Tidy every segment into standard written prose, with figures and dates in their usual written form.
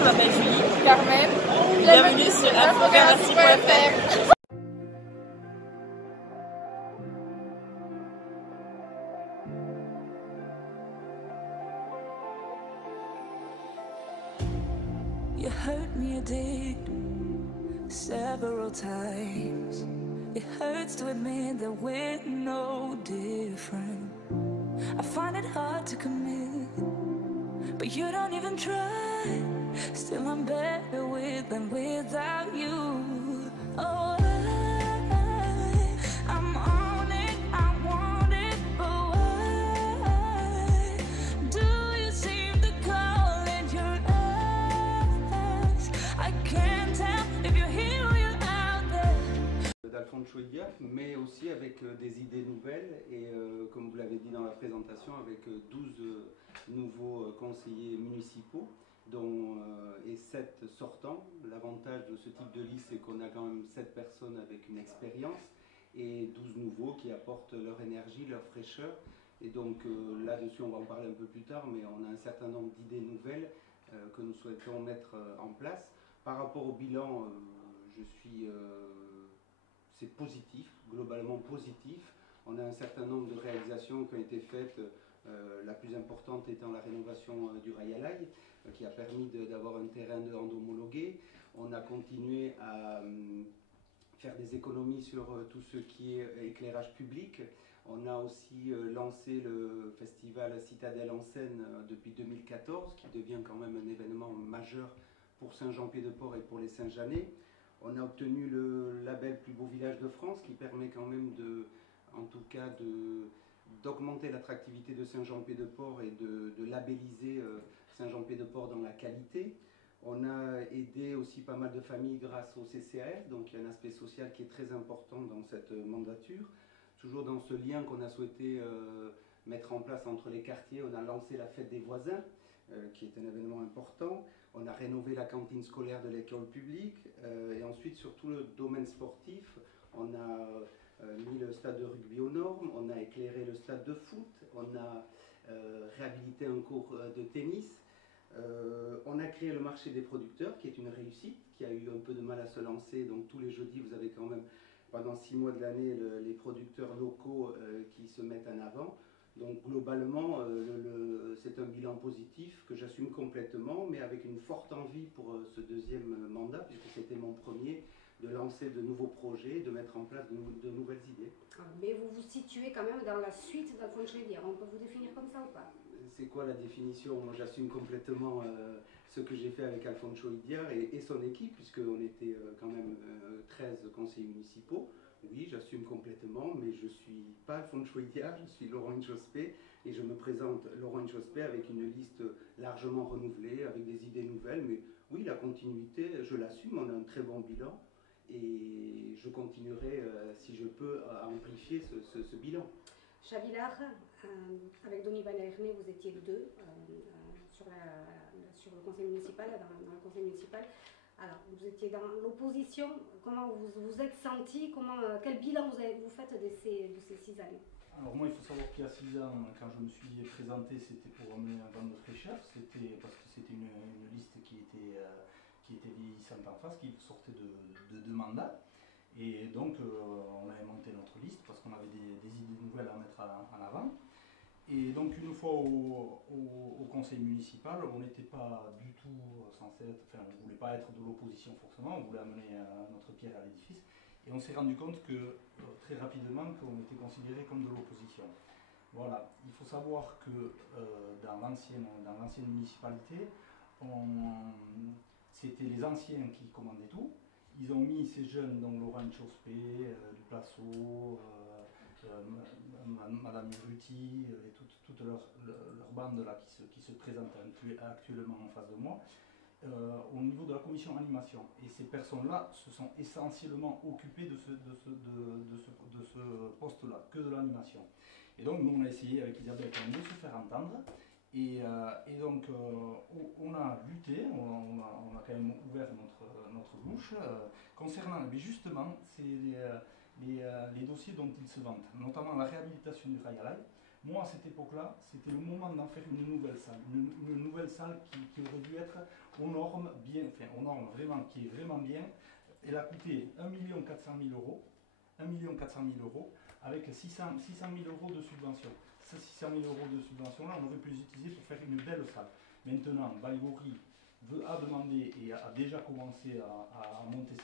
je m'appelle Julie. Carmen. Bienvenue sur Infogalaxie.fr. You hurt me, you did, several times. It hurts to admit that we're no different. I find it hard to commit, but you don't even try. Still I'm better with than without you. Oh, I'm on it, I want it, but why do you seem to call it your eyes? I can't tell if you're here or you're out there. D'Alphonse Choydiaf, mais aussi avec des idées nouvelles et comme vous l'avez dit dans la présentation, avec 12 nouveaux conseillers municipaux dont, et 7 sortants. L'avantage de ce type de liste, c'est qu'on a quand même 7 personnes avec une expérience et 12 nouveaux qui apportent leur énergie, leur fraîcheur. Et donc là-dessus, on va en parler un peu plus tard, mais on a un certain nombre d'idées nouvelles que nous souhaitons mettre en place. Par rapport au bilan, c'est positif, globalement positif. On a un certain nombre de réalisations qui ont été faites, la plus importante étant la rénovation du Rayalaï, qui a permis d'avoir un terrain de hand homologué. On a continué à faire des économies sur tout ce qui est éclairage public. On a aussi lancé le festival Citadelle en scène depuis 2014, qui devient quand même un événement majeur pour Saint-Jean-Pied-de-Port et pour les Saint-Jeanais. On a obtenu le label Plus beau village de France, qui permet quand même d'augmenter l'attractivité de Saint-Jean-Pied-de-Port et de labelliser Saint-Jean-Pied-de-Port dans la qualité. On a aidé aussi pas mal de familles grâce au CCAS, donc il y a un aspect social qui est très important dans cette mandature. Toujours dans ce lien qu'on a souhaité mettre en place entre les quartiers, on a lancé la fête des voisins, qui est un événement important. On a rénové la cantine scolaire de l'école publique et ensuite sur tout le domaine sportif, on a mis le stade de rugby aux normes, on a éclairé le stade de foot, on a réhabilité un court de tennis, on a créé le marché des producteurs qui est une réussite, qui a eu un peu de mal à se lancer, donc tous les jeudis vous avez quand même pendant 6 mois de l'année les producteurs locaux qui se mettent en avant. Donc globalement, c'est un bilan positif que j'assume complètement, mais avec une forte envie pour ce deuxième mandat, puisque c'était mon premier, de lancer de nouveaux projets, de mettre en place de nouvelles idées. Mais vous vous situez quand même dans la suite d'Alphonse Choydiaf, on peut vous définir comme ça ou pas? C'est quoi la définition? Moi j'assume complètement ce que j'ai fait avec Alphonse Choydiaf et son équipe, puisqu'on était quand même 13 conseillers municipaux. Oui, j'assume complètement, mais je ne suis pas Alphonse Choydiaf, je suis Laurent Inchospé et je me présente Laurent Inchospé avec une liste largement renouvelée, avec des idées nouvelles. Mais oui, la continuité, je l'assume, on a un très bon bilan et je continuerai, si je peux, à amplifier ce bilan. Chavillard, avec Denis Van-Ernay, vous étiez deux sur le conseil municipal, dans le conseil municipal. Alors, vous étiez dans l'opposition, comment vous vous êtes senti, quel bilan vous faites de ces 6 années? Alors moi, il faut savoir qu'il y a 6 ans, quand je me suis présenté, c'était pour amener un vent de fraîcheur, parce que c'était une liste qui était vieillissante en face, qui sortait de 2 mandats. Et donc, on avait monté notre liste parce qu'on avait des idées nouvelles à mettre en avant. Et donc une fois au conseil municipal, on n'était pas du tout censé être, enfin on ne voulait pas être de l'opposition forcément, on voulait amener notre pierre à l'édifice. Et on s'est rendu compte que très rapidement qu'on était considéré comme de l'opposition. Voilà, il faut savoir que dans l'ancienne municipalité, c'était les anciens qui commandaient tout. Ils ont mis ces jeunes, donc Laurent Inchospé, du Placeau, Madame Urruti et toute leur bande là qui se présente actuellement en face de moi, au niveau de la commission animation. Et ces personnes-là se sont essentiellement occupées de ce poste-là, que de l'animation. Et donc nous on a essayé avec Isabelle de se faire entendre. Et donc on a lutté, on a quand même ouvert notre bouche concernant, mais justement, c'est les dossiers dont ils se vantent, notamment la réhabilitation du Rayalaï, Moi, à cette époque-là, c'était le moment d'en faire une nouvelle salle. Une nouvelle salle qui aurait dû être aux normes, aux normes vraiment, qui est vraiment bien. Elle a coûté 1 400 000 euros. 1 400 000 euros avec 600 000 euros de subvention. Ces 600 000 euros de subvention-là, on aurait pu les utiliser pour faire une belle salle. Maintenant, Baïgori a demandé et a déjà commencé à monter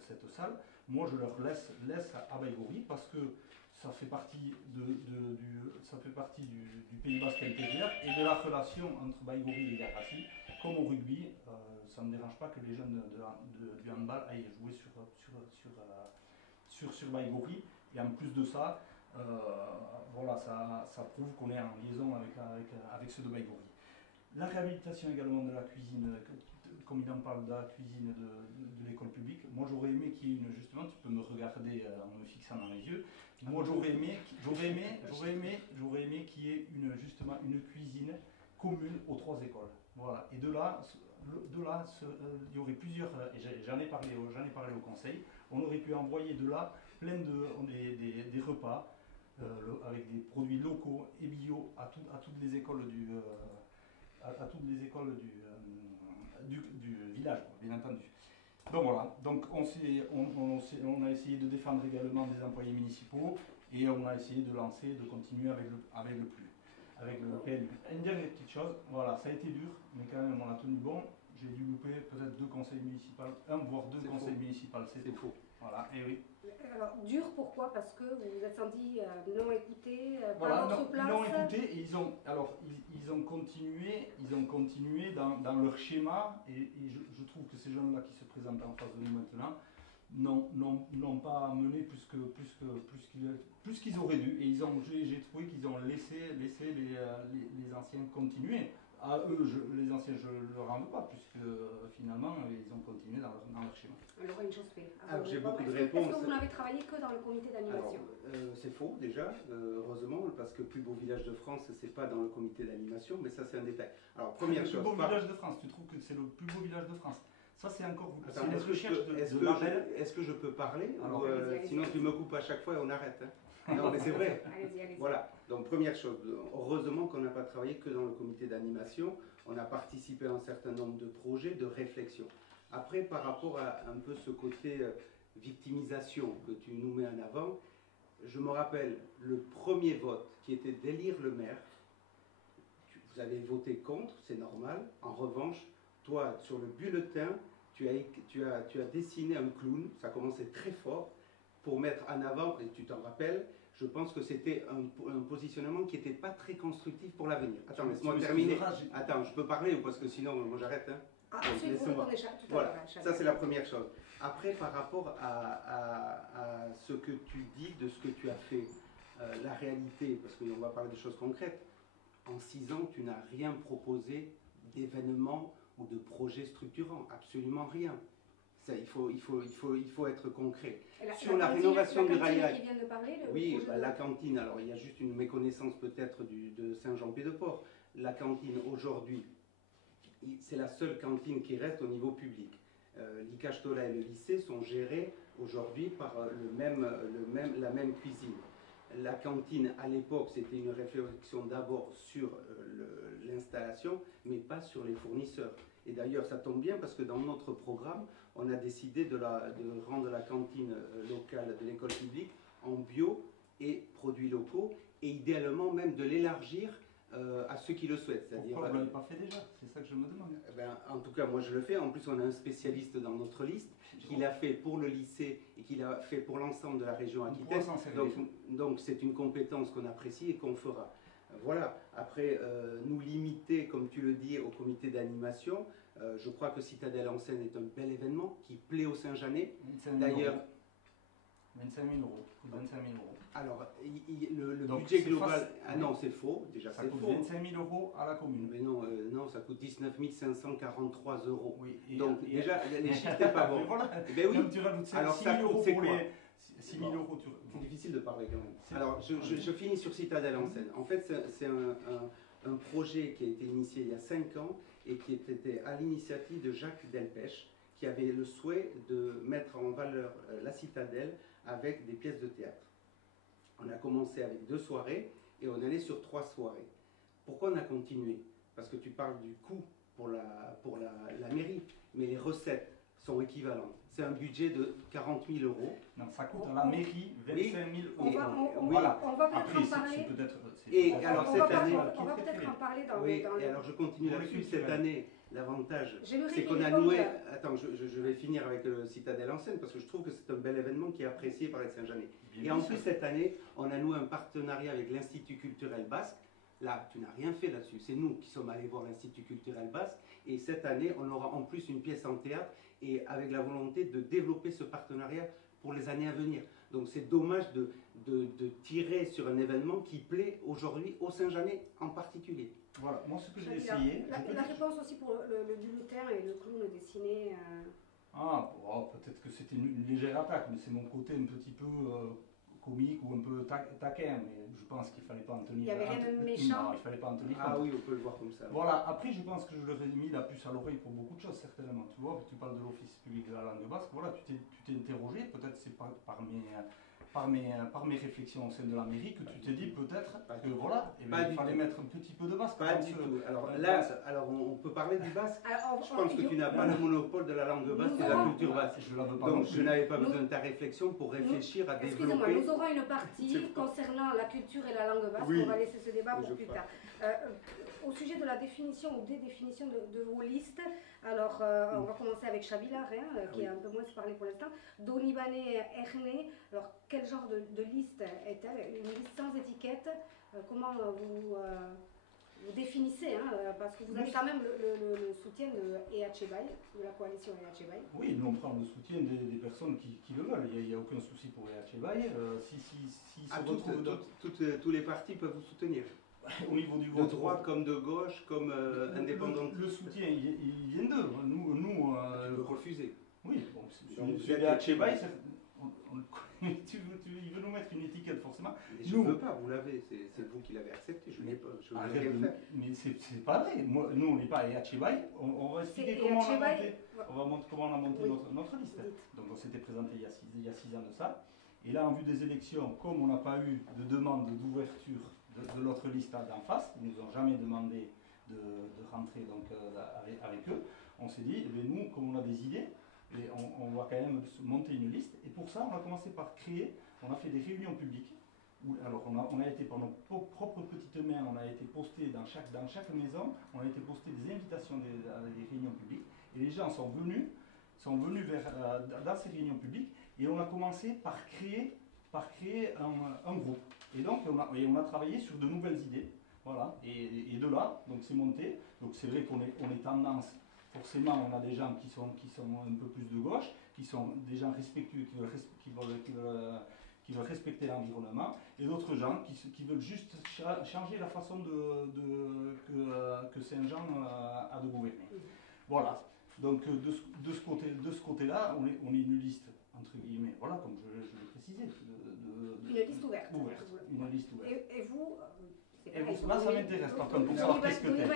cette salle. Moi, je leur laisse à Baïgori parce que ça fait partie du Pays Basque intérieur et de la relation entre Baïgori et Garassi. Comme au rugby, ça ne me dérange pas que les jeunes du handball aillent jouer sur Baïgori. Et en plus de ça, voilà, ça prouve qu'on est en liaison avec ceux de Baïgori. La réhabilitation également de la cuisine, comme il en parle de la cuisine de l'école publique, moi j'aurais aimé qu'il y ait justement, tu peux me regarder en me fixant dans les yeux, moi j'aurais aimé qu'il y ait justement une cuisine commune aux 3 écoles. Voilà. Et de là, il y aurait plusieurs, et j'en ai parlé au conseil, on aurait pu envoyer de là plein des repas avec des produits locaux et bio à toutes les écoles du village, bien entendu. Donc voilà, donc on a essayé de défendre également des employés municipaux et on a essayé de continuer avec le PLU. Une dernière petite chose, voilà, ça a été dur, mais quand même on a tenu bon. J'ai dû louper peut-être 2 conseils municipaux, voire 2 conseils municipaux, c'est faux. Voilà, et oui. Alors, dur, pourquoi? Parce que vous vous êtes senti non écouté, voilà, pas à votre place. Non écouté, et ils ont continué dans leur schéma, et je trouve que ces jeunes-là qui se présentent en face de nous maintenant n'ont pas mené plus qu'ils auraient dû, et j'ai trouvé qu'ils ont laissé les anciens continuer. À eux, les anciens, je ne leur en veux pas, puisque finalement, ils ont continué dans leur schéma. Alors, une chose fait. Alors, j'ai beaucoup de réponses. Est-ce que vous n'avez travaillé que dans le comité d'animation? C'est faux déjà, heureusement, parce que plus beau village de France, c'est pas dans le comité d'animation, mais ça c'est un détail. Alors, première chose. Le plus beau village de France, tu trouves que c'est le plus beau village de France? Ça, c'est encore Attends, une recherche de label. Est-ce que je peux parler? Alors, ou, sinon, tu me coupes à chaque fois et on arrête. Hein. Non, mais c'est vrai. Allez-y. Voilà. Donc, première chose, heureusement qu'on n'a pas travaillé que dans le comité d'animation. On a participé à un certain nombre de projets, de réflexion. Après, par rapport à un peu ce côté victimisation que tu nous mets en avant, je me rappelle le premier vote qui était d'élire le maire. Vous avez voté contre, c'est normal. En revanche, toi, sur le bulletin, tu as dessiné un clown, ça commençait très fort, pour mettre en avant, et tu t'en rappelles, je pense que c'était un positionnement qui n'était pas très constructif pour l'avenir. Attends, laisse-moi terminer. Attends, je peux parler ou parce que sinon, moi j'arrête. Hein. Ah, si vous répondez tout à l'heure. Voilà, ça c'est la première chose. Après, par rapport à ce que tu dis, de ce que tu as fait, la réalité, parce qu'on va parler de choses concrètes, en 6 ans, tu n'as rien proposé d'événements ou de projets structurants, absolument rien. Ça, il faut être concret. Sur la rénovation du rail. Oui, la cantine, alors il y a juste une méconnaissance peut-être de Saint-Jean-Pied-de-Port. La cantine aujourd'hui, c'est la seule cantine qui reste au niveau public. L'Icachtola et le lycée sont gérés aujourd'hui par la même cuisine. La cantine, à l'époque, c'était une réflexion d'abord sur l'installation, mais pas sur les fournisseurs. Et d'ailleurs, ça tombe bien parce que dans notre programme, on a décidé de rendre la cantine locale de l'école publique en bio et produits locaux, et idéalement même de l'élargir à ceux qui le souhaitent. Pourquoi vous ne l'avez pas fait déjà? C'est ça que je me demande. En tout cas, moi je le fais. En plus, on a un spécialiste dans notre liste qui l'a fait pour le lycée et qui l'a fait pour l'ensemble de la région Aquitaine. Donc c'est une compétence qu'on apprécie et qu'on fera. Voilà. Après, nous limiter, comme tu le dis, au comité d'animation, je crois que Citadelle en Seine est un bel événement qui plaît aux Saint-Jeanais. D'ailleurs, 25 000 euros. 25 000 euros. Alors, le budget global... Ah non, c'est faux. Déjà, c'est faux. Ça coûte 25 000 euros à la commune. Mais non, non, ça coûte 19 543 euros. Oui, donc, déjà, les chiffres n'étaient pas bons. Voilà. Ben oui. Donc, tu rajoutes 6 000 euros pour les... 6 000 euros. C'est difficile de parler quand même. Alors, je finis sur Citadelle en Seine. En fait, c'est un projet qui a été initié il y a 5 ans et qui était à l'initiative de Jacques Delpech, qui avait le souhait de mettre en valeur la Citadelle avec des pièces de théâtre. On a commencé avec 2 soirées et on allait sur 3 soirées. Pourquoi on a continué? Parce que tu parles du coût pour la mairie, mais les recettes sont équivalentes. C'est un budget de 40 000 euros. Non, ça coûte à la mairie 25 000 euros. Voilà. On va peut-être Après, en parler. Et alors cette année, on va peut-être en parler dans oui, dans et alors je continue là-dessus. Cette année, l'avantage, c'est qu'on a noué. Attends, je vais finir avec le Citadelle en scène parce que je trouve que c'est un bel événement qui est apprécié par les Saint-Jeanais. Et en plus, cette année, on a noué un partenariat avec l'Institut culturel basque. Là, tu n'as rien fait là-dessus. C'est nous qui sommes allés voir l'Institut culturel basque. Et cette année, on aura en plus une pièce en théâtre et avec la volonté de développer ce partenariat pour les années à venir. Donc c'est dommage de tirer sur un événement qui plaît aujourd'hui aux Saint-Jeanais en particulier. Voilà, moi ce que j'ai essayé... La réponse aussi pour le bulletin et le clown dessiné. Ah, oh, peut-être que c'était une légère attaque, mais c'est mon côté un petit peu comique ou un peu taquin, mais je pense qu'il ne fallait pas en tenir. Il n'y avait rien de méchant. Non, il fallait pas en tenir compte. Ah oui, on peut le voir comme ça. Voilà, après je pense que je leur ai mis la puce à l'oreille pour beaucoup de choses, certainement. Tu vois, tu parles de l'Office public de la langue basque, voilà, tu t'es interrogé, peut-être c'est par mes réflexions au sein de la mairie que tu t'es dit peut-être que voilà, il fallait mettre un petit peu de basque. Pas du tout. Alors là, on peut parler du basque. Je pense que tu n'as pas le monopole de la langue basque et de la culture basque. Je la veux pas. Donc je n'avais pas besoin de ta réflexion pour réfléchir à développer. Excusez-moi, nous aurons une partie concernant la culture et la langue basque. Oui. On va laisser ce débat pour plus tard. Au sujet de la définition ou des définitions de vos listes, alors on va commencer avec Chabila, qui est un peu moins parlé pour l'instant. Donibane Erne, alors quel genre de liste est-elle? Une liste sans étiquette. Comment vous définissez, parce que vous avez quand même le soutien de Ehachebai, de la coalition Ehachebai. Oui, nous on prend le soutien des personnes qui le veulent, il n'y a aucun souci pour Ehachebai. Tous les partis peuvent vous soutenir. Au niveau du vote, de droite comme de gauche, comme indépendant. Le soutien, il vient d'eux. Nous, tu peux refuser. Oui, bon, celui d'Ehachebai, il veut nous mettre une étiquette forcément. Mais je ne veux pas, vous l'avez, c'est vous qui l'avez accepté, je n'ai pas. Je rien fait. Mais c'est pas vrai. Nous, on n'est pas à Ehachebai. On va expliquer comment on a monté notre liste. Donc on s'était présenté il y a 6 ans de ça. Et là, en vue des élections, comme on n'a pas eu de demande d'ouverture de l'autre liste d'en face, ils ne nous ont jamais demandé de rentrer donc, avec eux, on s'est dit, nous, comme on a des idées, et on va quand même monter une liste. Et pour ça, on a commencé par créer, on a fait des réunions publiques. Alors on a été par nos propres petites mains, on a été posté dans chaque maison, on a été posté des invitations à des réunions publiques. Et les gens sont venus dans ces réunions publiques et on a commencé par créer un groupe. Et donc on a travaillé sur de nouvelles idées. Voilà. Et de là, donc c'est monté. Donc c'est vrai qu'on est tendance. Forcément, on a des gens qui sont un peu plus de gauche, qui sont des gens respectueux, qui veulent respecter l'environnement, et d'autres gens qui veulent juste changer la façon que Saint-Jean a de gouverner. Voilà. Donc de ce côté-là, on est une liste, entre guillemets, voilà, comme je l'ai précisé. Une liste ouverte. Une liste ouverte. Et vous là, ça m'intéresse par contre pour savoir qu'est-ce que t'es.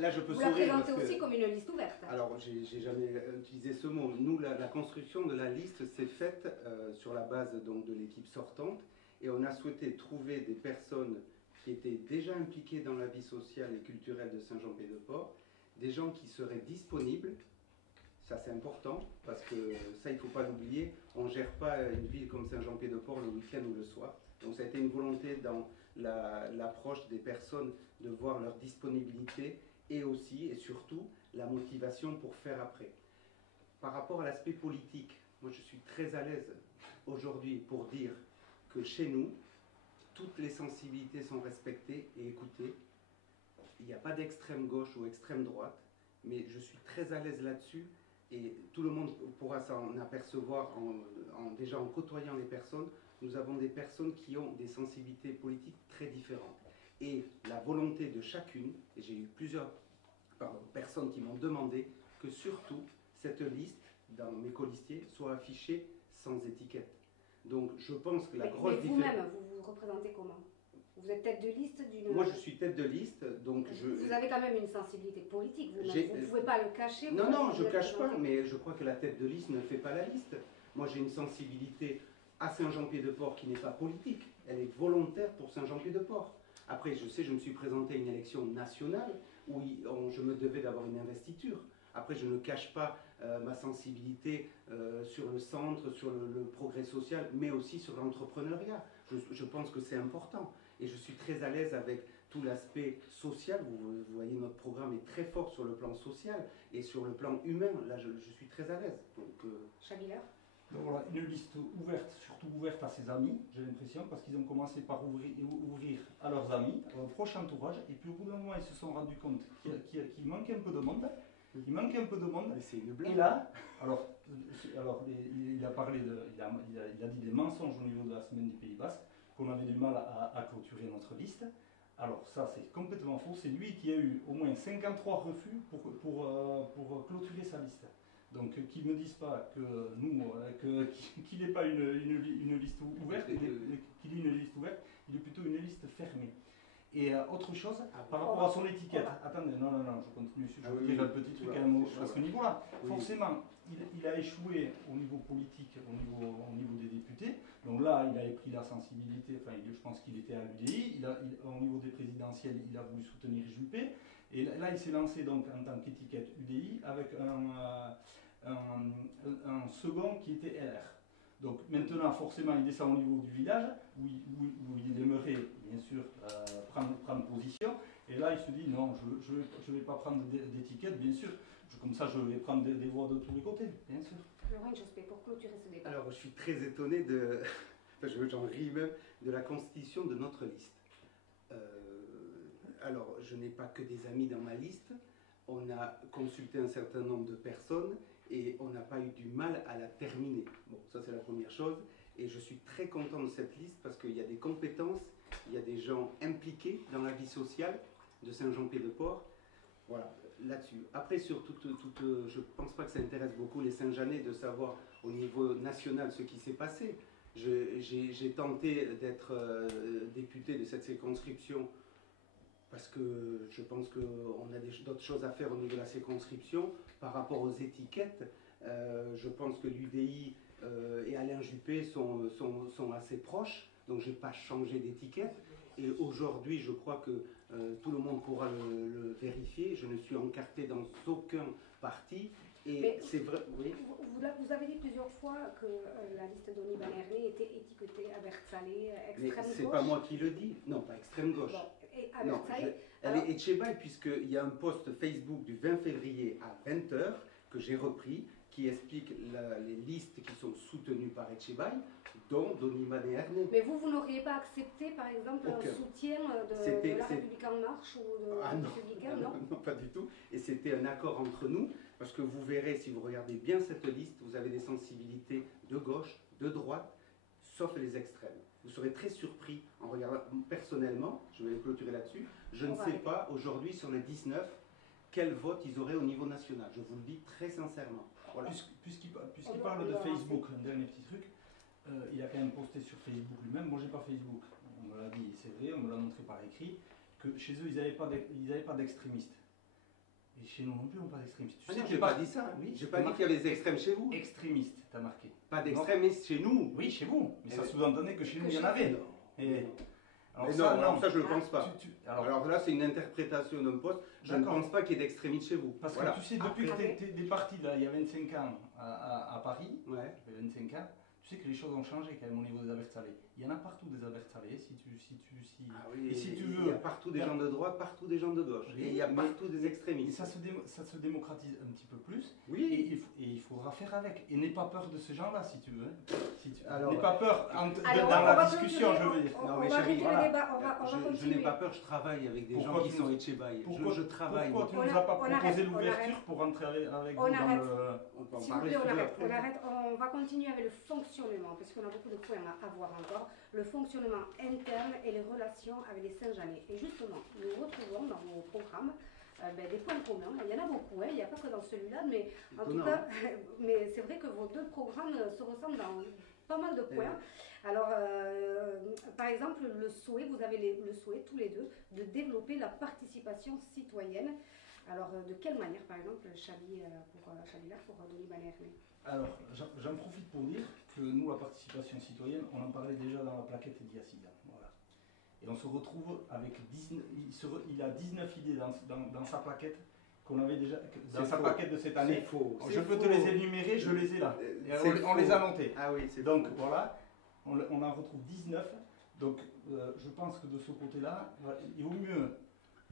Là, je peux vous la présentez aussi comme une liste ouverte. Alors, j'ai jamais utilisé ce mot. Nous, la construction de la liste s'est faite sur la base donc, de l'équipe sortante et on a souhaité trouver des personnes qui étaient déjà impliquées dans la vie sociale et culturelle de Saint-Jean-Pied-de-Port, des gens qui seraient disponibles. Ça, c'est important parce que ça, il ne faut pas l'oublier. On ne gère pas une ville comme Saint-Jean-Pied-de-Port le week-end ou le soir. Donc, ça a été une volonté dans l'approche des personnes de voir leur disponibilité et aussi et surtout la motivation pour faire après. Par rapport à l'aspect politique, moi je suis très à l'aise aujourd'hui pour dire que chez nous, toutes les sensibilités sont respectées et écoutées. Il n'y a pas d'extrême gauche ou extrême droite, mais je suis très à l'aise là-dessus et tout le monde pourra s'en apercevoir déjà en côtoyant les personnes. Nous avons des personnes qui ont des sensibilités politiques très différentes. Et la volonté de chacune, et j'ai eu plusieurs personnes qui m'ont demandé que surtout cette liste, dans mes colistiers, soit affichée sans étiquette. Donc je pense que la grosse différence... Mais vous-même, vous vous représentez comment? Vous êtes tête de liste d'une... Moi je suis tête de liste, donc Vous avez quand même une sensibilité politique, vous ne pouvez pas le cacher. Non, je ne cache pas, mais je crois que la tête de liste ne fait pas la liste. Moi j'ai une sensibilité à Saint-Jean-Pied-de-Port qui n'est pas politique, elle est volontaire pour Saint-Jean-Pied-de-Port. Après, je sais, je me suis présenté à une élection nationale où je me devais d'avoir une investiture. Après, je ne cache pas ma sensibilité sur le centre, sur le progrès social, mais aussi sur l'entrepreneuriat. Je pense que c'est important. Et je suis très à l'aise avec tout l'aspect social. Vous voyez, notre programme est très fort sur le plan social et sur le plan humain. Là, je suis très à l'aise. Chabila. Donc voilà, une liste ouverte, surtout ouverte à ses amis, j'ai l'impression, parce qu'ils ont commencé par ouvrir à leurs amis, à leur proche entourage, et puis au bout d'un moment, ils se sont rendus compte qu'il manquait un peu de monde. Il manquait un peu de monde. Et là, il a parlé il a dit des mensonges au niveau de la semaine du Pays Basque, qu'on avait du mal à clôturer notre liste. Alors ça, c'est complètement faux. C'est lui qui a eu au moins 53 refus pour clôturer sa liste. Donc qu'ils ne me disent pas que nous, qu'il n'ait pas une liste ouverte, qu'il ait une liste ouverte, il est plutôt une liste fermée. Et autre chose, par rapport à son étiquette, attendez, non, je continue, je vais dire un petit truc à ce niveau-là. Forcément, il a échoué au niveau politique, au niveau des députés. Donc là, il avait pris la sensibilité, enfin, je pense qu'il était à l'UDI. Au niveau des présidentielles, il a voulu soutenir Juppé. Et là, il s'est lancé donc en tant qu'étiquette UDI avec un second qui était LR. Donc maintenant, forcément, il descend au niveau du village, où il aimerait, bien sûr, prendre position. Et là, il se dit, non, je ne vais pas prendre d'étiquette, bien sûr. Comme ça, je vais prendre des voix de tous les côtés, bien sûr. Laurent Jospé, pour clôturer ce débat. Alors, je suis très étonné j'en ris même, de la constitution de notre liste. Alors, je n'ai pas que des amis dans ma liste. On a consulté un certain nombre de personnes et on n'a pas eu du mal à la terminer. Bon, ça c'est la première chose. Et je suis très content de cette liste parce qu'il y a des compétences, il y a des gens impliqués dans la vie sociale de Saint-Jean-Pied-de-Port. Voilà, là-dessus. Après, sur je ne pense pas que ça intéresse beaucoup les Saint-Jeanais de savoir au niveau national ce qui s'est passé. J'ai tenté d'être député de cette circonscription parce que je pense qu'on a d'autres choses à faire au niveau de la circonscription. Par rapport aux étiquettes, je pense que l'UDI et Alain Juppé sont assez proches, donc je n'ai pas changé d'étiquette. Et aujourd'hui, je crois que tout le monde pourra le vérifier. Je ne suis encarté dans aucun parti. Et c'est vrai, oui. Vous avez dit plusieurs fois que la liste d'Oni Banerné était étiquetée à Bertsalé, extrême gauche. Mais c'est pas moi qui le dis, non, pas extrême gauche. Bon, et à non, elle est Etchebaï, puisqu'il y a un post Facebook du 20 février à 20h que j'ai repris, qui explique les listes qui sont soutenues par Etchebaï, dont Donima Ernest. Mais vous n'auriez pas accepté, par exemple, un soutien de la République En Marche ou de Républicain, non? Non, pas du tout. Et c'était un accord entre nous, parce que vous verrez, si vous regardez bien cette liste, vous avez des sensibilités de gauche, de droite, sauf les extrêmes. Vous serez très surpris en regardant personnellement, je vais les clôturer là-dessus, je ne sais pas aujourd'hui sur les 19 quel vote ils auraient au niveau national. Je vous le dis très sincèrement. Voilà. Puisqu'il parle de Facebook, un dernier petit truc, il a quand même posté sur Facebook lui-même. Moi, j'ai pas Facebook. On me l'a dit, c'est vrai, on me l'a montré par écrit, que chez eux, ils n'avaient pas d'extrémistes. Et chez nous non plus, on n'a pas d'extrémistes. Tu sais, j'ai pas dit ça. Oui, j'ai pas dit qu'il y avait des extrêmes chez vous. Extrémistes, t'as marqué. Pas d'extrémistes chez nous. Oui, chez vous. Mais ça sous-entendait que chez nous, il y en avait. Alors ça, je ne le pense pas. Alors là, c'est une interprétation d'un poste. Je ne pense pas qu'il y ait d'extrémistes chez vous. Parce que tu sais, depuis que tu es parti là, il y a 25 ans à Paris, j'avais 25 ans, tu sais que les choses ont changé quand même au niveau des Abertzalais. Il y en a partout des Abertzalais, si tu veux. Il y a partout des gens de droite, partout des gens de gauche. Et il y a partout des extrémistes. Et ça se démocratise un petit peu plus. Oui. Et il faudra faire avec. Et n'aie pas peur de ces gens-là, si tu veux. N'aie pas peur dans la discussion, je veux dire. Non, mais chérie, je n'ai pas peur, je travaille avec des gens qui sont Etchebaï. Je travaille. Pourquoi tu ne nous as pas proposé l'ouverture pour rentrer avec vous dans le... S'il vous plaît, on arrête. On va continuer avec le fonctionnement, parce qu'on a beaucoup de points à voir encore. Le fonctionnement interne et les relations avec les Saint-Jeanais. Et justement, nous retrouvons dans vos programmes des points communs. Il y en a beaucoup, il n'y a pas que dans celui-là, mais en tout cas, mais c'est vrai que vos deux programmes se ressemblent dans pas mal de points. Alors, par exemple, le souhait, vous avez le souhait tous les deux de développer la participation citoyenne Alors, de quelle manière, par exemple, Chabila pour Doni-Bane Erne? Alors, j'en profite pour dire que nous, la participation citoyenne, on en parlait déjà dans la plaquette d'il y a 6 ans. Voilà. Et on se retrouve avec 19, il a 19 idées dans sa plaquette qu'on avait déjà, dans sa plaquette de cette année. Faux. Je peux te les énumérer, je les ai là. Et on les a notés. Ah oui, c'est Donc faux. voilà, on en retrouve 19. Donc je pense que de ce côté-là, il vaut mieux.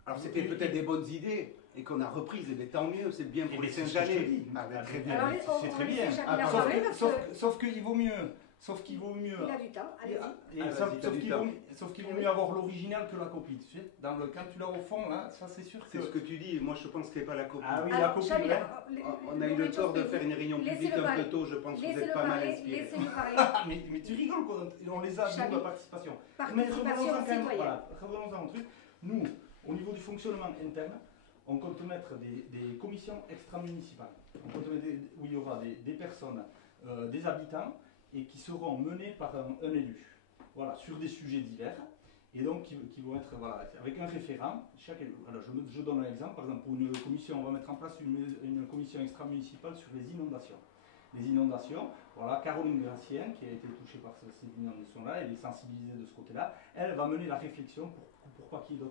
Alors c'était peut-être des bonnes idées et qu'on a reprises, et bien tant mieux, c'est bien pour les c'est ce que je Saint-Jalais. te dis. Ah ben, très bien. Alors, C'est on très laisse bien. Chabila Attends, parler parce que Sauf qu'il vaut mieux. Sauf qu'il vaut mieux. il a du temps, allez-y. Et Ah, sauf vas-y, t'as du qu'il temps. vaut mieux avoir l'original que la copie. Tu sais, quand tu l'as au fond, là, ça c'est sûr que. C'est ce que tu dis, moi je pense que c'est pas la copie. Ah oui, la Alors, copie. Chabila, On a eu le tort de faire une réunion publique Laissez-le un parler. peu tôt, je pense que vous êtes Laissez-le pas mal parler, inspiré. laissez-le parler. Ah, mais tu rigoles, quoi. On les a, nous, Chablis. la participation. Mais Participation revenons-en quand même. citoyenne. Voilà, revenons-en au truc. Nous, au niveau du fonctionnement interne, on compte mettre des commissions extra-municipales. On compte mettre où il y aura des personnes, des habitants, et qui seront menées par un élu. Voilà, sur des sujets divers. Et donc, qui vont être, voilà, avec un référent. Alors, je donne un exemple. Par exemple, pour une commission, on va mettre en place une commission extra-municipale sur les inondations. Les inondations, voilà, Caroline Gracien, qui a été touchée par ces inondations-là, elle est sensibilisée de ce côté-là. Elle va mener la réflexion pour pas qu'il y ait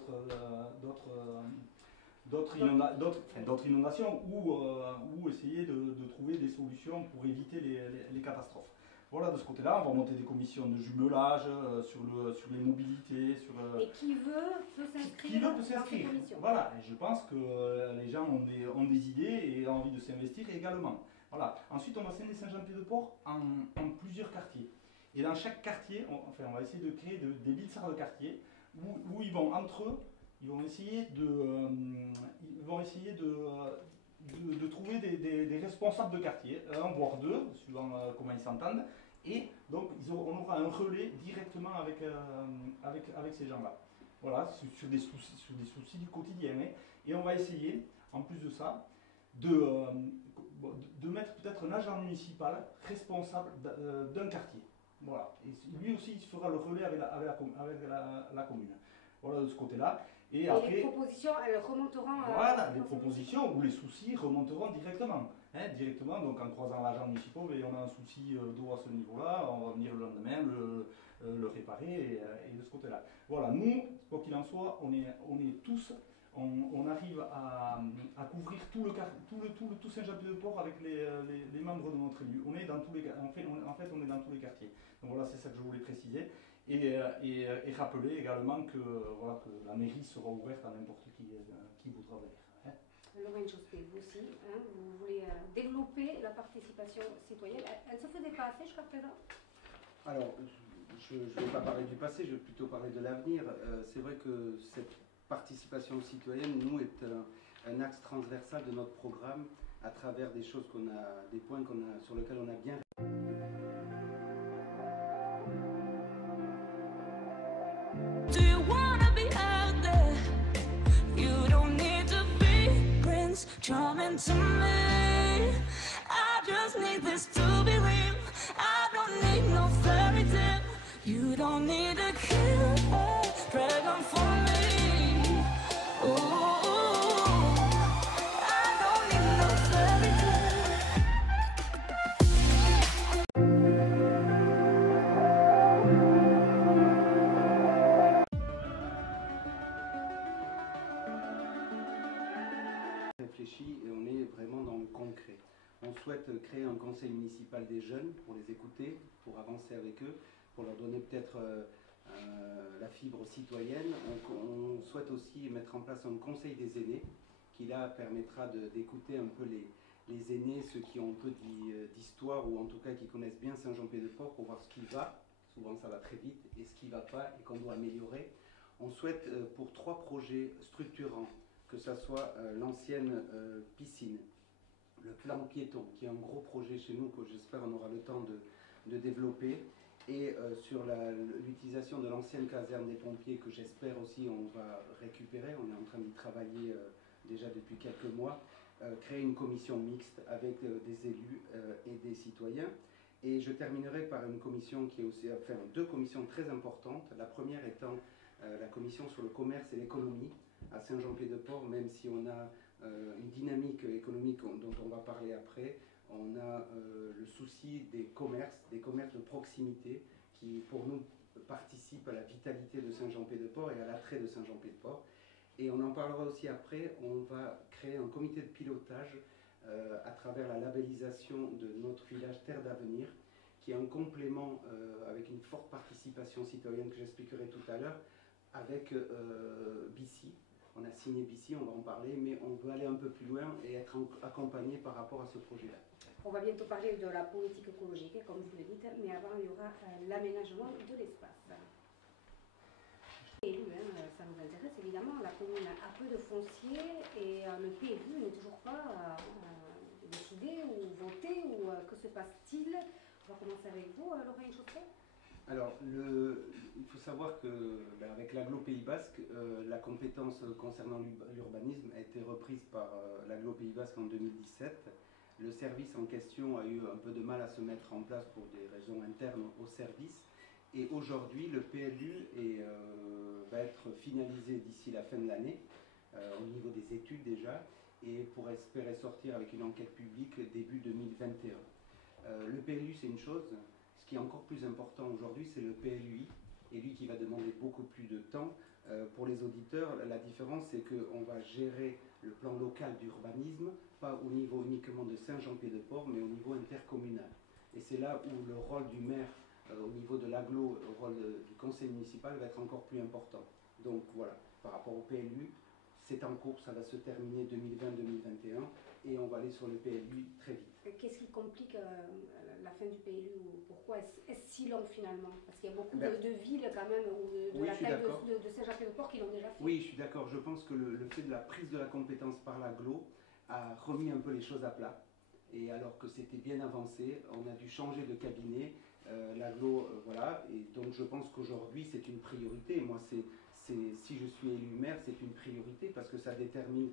d'autres inondations ou essayer de trouver des solutions pour éviter les catastrophes. Voilà, de ce côté-là, on va monter des commissions de jumelage sur les mobilités, Et qui veut peut s'inscrire qui veut peut dans ces s'inscrire. commissions. Voilà, et je pense que les gens ont des idées et ont envie de s'investir également. Voilà. Ensuite, on va scinder Saint-Jean-Pied-de-Port en plusieurs quartiers. Et dans chaque quartier, on va essayer de créer des bilsards de quartier où ils vont entre eux, ils vont essayer de trouver des responsables de quartier, un voire deux, suivant comment ils s'entendent, et donc on aura un relais directement avec ces gens-là. Voilà, sur des soucis du quotidien. Hein. Et on va essayer, en plus de ça, de mettre peut-être un agent municipal responsable d'un quartier. Voilà. Et lui aussi, il fera le relais avec la commune. Voilà, de ce côté-là. Et après, les propositions, elles remonteront. voilà, les propositions ou les soucis remonteront directement. Hein, directement, donc en croisant l'agent municipal, et on a un souci d'eau à ce niveau-là, on va venir le lendemain le réparer et de ce côté-là. Voilà, nous, quoi qu'il en soit, on est tous, on arrive à couvrir tout Saint-Jean-Pied-de-Port avec les membres de notre élu. On est dans tous les, en fait, on est dans tous les quartiers. Donc voilà, c'est ça que je voulais préciser. Et rappeler également que la mairie sera ouverte à n'importe qui voudra venir. Hein. Lorraine Jospin, vous aussi, hein, vous voulez développer la participation citoyenne. Elle ne se faisait pas assez jusqu'à présent? Alors, je ne vais pas parler du passé, je vais plutôt parler de l'avenir. C'est vrai que cette participation citoyenne, nous, est un axe transversal de notre programme à travers des choses des points sur lesquels on a bien. Do you wanna be out there? You don't need to be Prince Charming to me. I just need this to be real. I don't need no fairy tale. You don't need a killer dragon for me. Ooh, I don't need no fairy tale. Réfléchi et on est vraiment dans le concret. On souhaite créer un conseil municipal des jeunes pour les écouter, pour avancer avec eux, pour leur donner peut-être la fibre citoyenne. On souhaite aussi mettre en place un conseil des aînés qui là permettra d'écouter un peu les aînés, ceux qui ont un peu d'histoire ou en tout cas qui connaissent bien Saint-Jean-Pied-de-Port pour voir ce qui va. Souvent ça va très vite et ce qui ne va pas et qu'on doit améliorer. On souhaite pour 3 projets structurants, que ce soit l'ancienne piscine, le plan piéton, qui est un gros projet chez nous que j'espère on aura le temps de développer, et sur l'utilisation de l'ancienne caserne des pompiers que j'espère aussi on va récupérer, on est en train d'y travailler déjà depuis quelques mois, créer une commission mixte avec des élus et des citoyens. Et je terminerai par une commission qui est aussi, enfin 2 commissions très importantes, la première étant la commission sur le commerce et l'économie, à Saint-Jean-Pied-de-Port, même si on a une dynamique économique dont on va parler après, on a le souci des commerces de proximité qui, pour nous, participent à la vitalité de Saint-Jean-Pied-de-Port et à l'attrait de Saint-Jean-Pied-de-Port. Et on en parlera aussi après, on va créer un comité de pilotage à travers la labellisation de notre village Terre d'Avenir, qui est un complément avec une forte participation citoyenne que j'expliquerai tout à l'heure, avec BICI. On a signé BICI, on va en parler, mais on veut aller un peu plus loin et être accompagné par rapport à ce projet-là. On va bientôt parler de la politique écologique, comme vous le dites, mais avant il y aura l'aménagement de l'espace. PLU, ça nous intéresse évidemment, la commune a peu de foncier et le PLU n'est toujours pas décidé ou voté, ou que se passe-t-il? On va commencer avec vous, Lorraine Chausset. Alors, il faut savoir qu'avec l'Agglo Pays Basque, la compétence concernant l'urbanisme a été reprise par l'Agglo Pays Basque en 2017. Le service en question a eu un peu de mal à se mettre en place pour des raisons internes au service. Et aujourd'hui, le PLU va être finalisé d'ici la fin de l'année, au niveau des études déjà, et pour espérer sortir avec une enquête publique début 2021. Le PLU, c'est une chose. Ce qui est encore plus important aujourd'hui, c'est le PLUI, et lui qui va demander beaucoup plus de temps. Pour les auditeurs, la différence, c'est qu'on va gérer le plan local d'urbanisme, pas au niveau uniquement de Saint-Jean-Pied-de-Port, mais au niveau intercommunal. Et c'est là où le rôle du maire, au niveau de l'agglo, le rôle du conseil municipal va être encore plus important. Donc voilà, par rapport au PLU, c'est en cours, ça va se terminer 2020-2021, et on va aller sur le PLU très vite. Qu'est-ce qui complique la fin du PLU, ou pourquoi est-ce si long finalement? Parce qu'il y a beaucoup de villes quand même, ou de la taille de Saint-Jean-Pied-de-Port qui l'ont déjà fait. Oui, je suis d'accord. Je pense que le fait de la prise de la compétence par l'agglo a remis un peu les choses à plat. Et alors que c'était bien avancé, on a dû changer de cabinet, l'agglo, voilà. Et donc je pense qu'aujourd'hui c'est une priorité. Moi, si je suis élu maire, c'est une priorité parce que ça détermine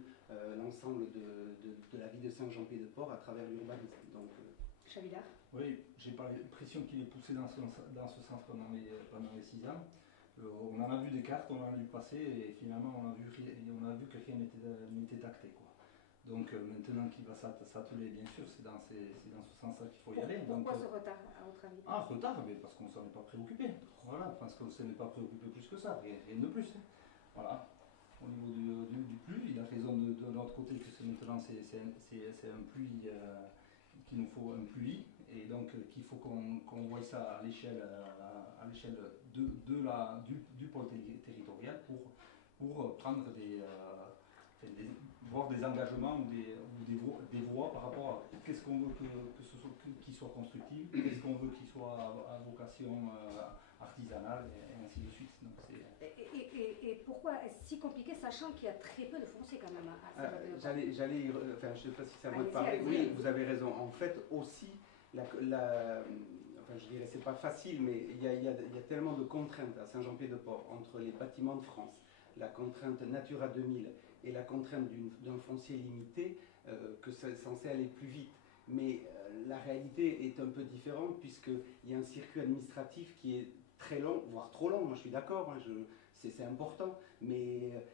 l'ensemble de la vie de Saint-Jean-Pied-de-Port à travers l'urbanisme. Chavillard. Oui, j'ai pas l'impression qu'il est poussé dans ce sens pendant les 6 ans. On en a vu des cartes, on en a vu passer et finalement on a vu que rien n'était acté, quoi. Donc maintenant qu'il va s'atteler, bien sûr, c'est dans ce sens-là qu'il faut y aller. Pourquoi ce retard, à votre avis? Retard, mais parce qu'on ne s'en est pas préoccupé. Voilà, parce qu'on ne s'en est pas préoccupé plus que ça, rien de plus. Voilà. Au niveau du pluie, il a raison de l'autre côté que maintenant c'est un pluie, qu'il nous faut un pluie, et donc qu'il faut qu'on voie ça à l'échelle du pôle territorial pour prendre voir des engagements ou des voies par rapport à qu'est-ce qu'on veut qu'il soit constructif, qu'est-ce qu'on veut qu'il soit à vocation artisanale, et ainsi de suite. Donc et pourquoi est-ce si compliqué, sachant qu'il y a très peu de foncier quand même je ne sais pas si ça va te parler. Oui, vous avez raison. En fait, aussi, je dirais c'est pas facile, mais il y a tellement de contraintes à Saint-Jean-Pied-de-Port entre les bâtiments de France, la contrainte Natura 2000 et la contrainte d'un foncier limité, que c'est censé aller plus vite. Mais la réalité est un peu différente puisqu'il y a un circuit administratif qui est très long, voire trop long. Moi je suis d'accord, hein, c'est important, mais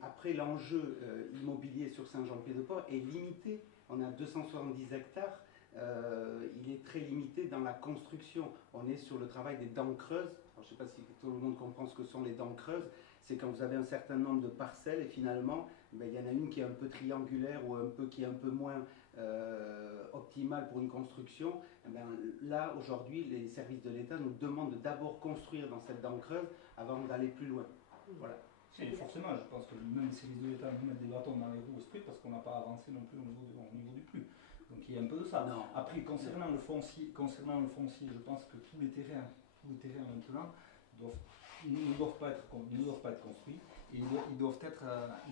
après l'enjeu immobilier sur Saint-Jean-Pied-de-Port est limité. On a 270 hectares. Il est très limité dans la construction. On est sur le travail des dents creuses. Alors, je ne sais pas si tout le monde comprend ce que sont les dents creuses. C'est quand vous avez un certain nombre de parcelles et finalement, il y en a une qui est un peu triangulaire ou qui est un peu moins optimale pour une construction. Là, aujourd'hui, les services de l'État nous demandent d'abord construire dans cette dent creuse avant d'aller plus loin. Voilà. Et forcément, je pense que même les services de l'État nous mettent des bâtons dans les roues parce qu'on n'a pas avancé non plus au niveau du plus. Donc il y a un peu de ça. Non. Après, concernant le foncier, je pense que tous les terrains maintenant ne doivent pas être construits et ils doivent être à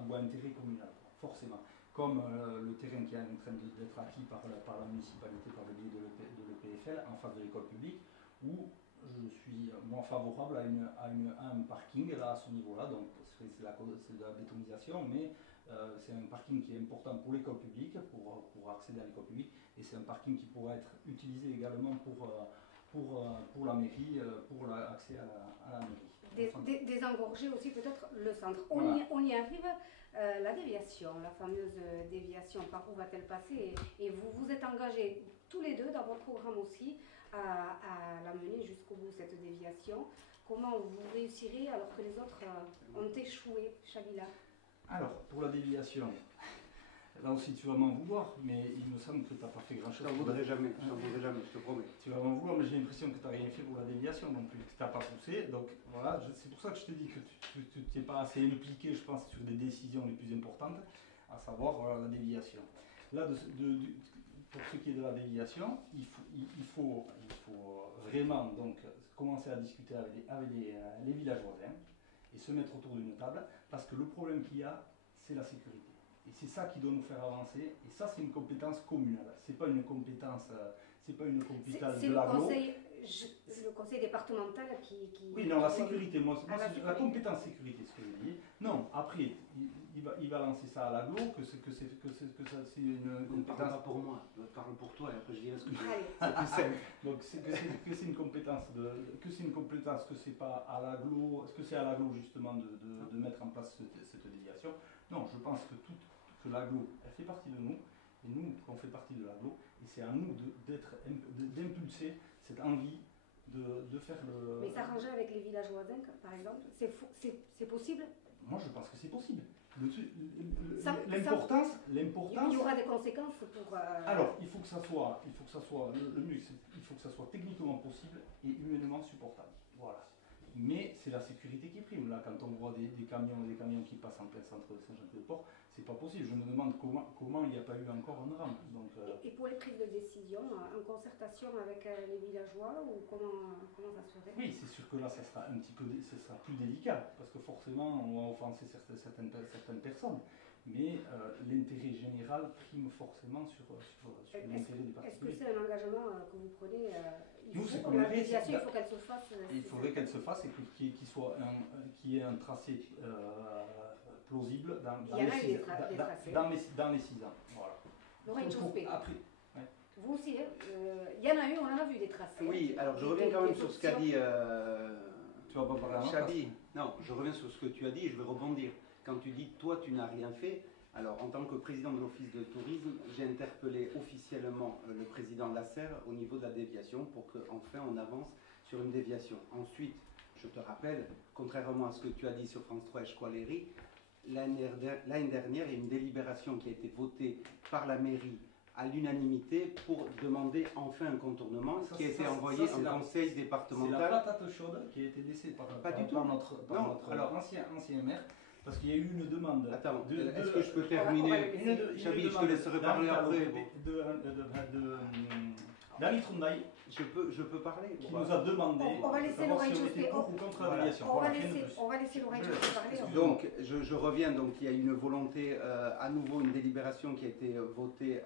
bout intérêt communal, forcément. Comme le terrain qui est en train d'être acquis par la municipalité par le biais de l'EPFL en face de l'école publique, où je suis moins favorable à un parking là, à ce niveau-là. Donc c'est de la bétonisation, mais c'est un parking qui est important pour l'école publique, pour accéder à l'école publique, et c'est un parking qui pourra être utilisé également pour la mairie, pour l'accès à la mairie. Désengorger aussi peut-être le centre. Voilà. On y arrive. La déviation, la fameuse déviation, par où va-t-elle passer? Et vous êtes engagés tous les deux dans votre programme aussi à la mener jusqu'au bout, cette déviation. Comment vous réussirez alors que les autres ont échoué, Chabila? Alors, pour la déviation, là aussi tu vas m'en vouloir, mais il me semble que tu n'as pas fait grand-chose. J'en voudrais jamais, je te promets. Tu vas m'en vouloir, mais j'ai l'impression que tu n'as rien fait pour la déviation non plus, que tu n'as pas poussé. Donc voilà, c'est pour ça que je te dis que tu n'es pas assez impliqué, je pense, sur des décisions les plus importantes, à savoir voilà, la déviation. Là, pour ce qui est de la déviation, il faut vraiment donc, commencer à discuter avec les villages voisins et se mettre autour d'une table, parce que le problème qu'il y a, c'est la sécurité. Et c'est ça qui doit nous faire avancer, et ça c'est une compétence communale, c'est pas une compétence de l'agglo. C'est le conseil départemental qui... Oui, non, la sécurité, sécurité. La compétence sécurité, ce que je dis. Non, après, il va lancer ça à l'agglo, que c'est une compétence... Parle pas pour moi, parle pour toi, et après je dirai ce que je Allez. C'est plus simple. Donc que c'est une compétence que c'est pas à l'agglo, est-ce que c'est à l'agglo justement de mettre en place cette déviation? Non, je pense que l'agglo, elle fait partie de nous, et nous, on fait partie de l'agglo, et c'est à nous d'impulser cette envie de faire le... Mais s'arranger avec les villages voisins, par exemple, c'est possible? Moi, je pense que c'est possible. L'importance... L'importance... Il y aura des conséquences pour... Alors, il faut que ça soit le mieux, il faut que ça soit techniquement possible et humainement supportable. Voilà. Mais c'est la sécurité qui prime. Là, quand on voit des camions qui passent en plein centre de Saint-Jean-Pied-de-Port, c'est pas possible. Je me demande comment il n'y a pas eu encore un drame. Donc, Et pour les prises de décision, en concertation avec les villageois, ou comment ça se ferait? oui, c'est sûr que là, ça sera un petit peu, ça sera plus délicat, parce que forcément, on va offenser certaines personnes. Mais l'intérêt général prime forcément sur l'intérêt des particuliers. Est-ce que c'est un engagement que vous prenez la médiation, il faut qu'elle se fasse. Il faudrait qu'elle se fasse et qu'il y ait un tracé plausible dans les 6 ans. Voilà. Lorraine Jospé. Après, vous aussi, il y en a eu, on en a vu des tracés. Oui, alors je reviens quand même sur ce qu'a dit tu vas pas parler Chabi. Non, je reviens sur ce que tu as dit et je vais rebondir. Quand tu dis toi tu n'as rien fait, alors en tant que président de l'office de tourisme, j'ai interpellé officiellement le président Lasserre au niveau de la déviation pour qu'enfin on avance sur une déviation. Ensuite, je te rappelle, contrairement à ce que tu as dit sur France 3 et Squaleri, l'année dernière, il y a une délibération qui a été votée par la mairie à l'unanimité pour demander enfin un contournement qui a été envoyé au conseil départemental. C'est la patate chaude qui a été laissée par notre ancien maire. Parce qu'il y a eu une demande. Attends, est-ce que je peux terminer? Chabi, je te laisserai parler après. Dani Trundaï, je peux parler. Qui nous a demandé on va laisser Lorraine Jospé. On va laisser Lorraine Jospé parler. Donc, je reviens. Donc, il y a une volonté, à nouveau, une délibération qui a été votée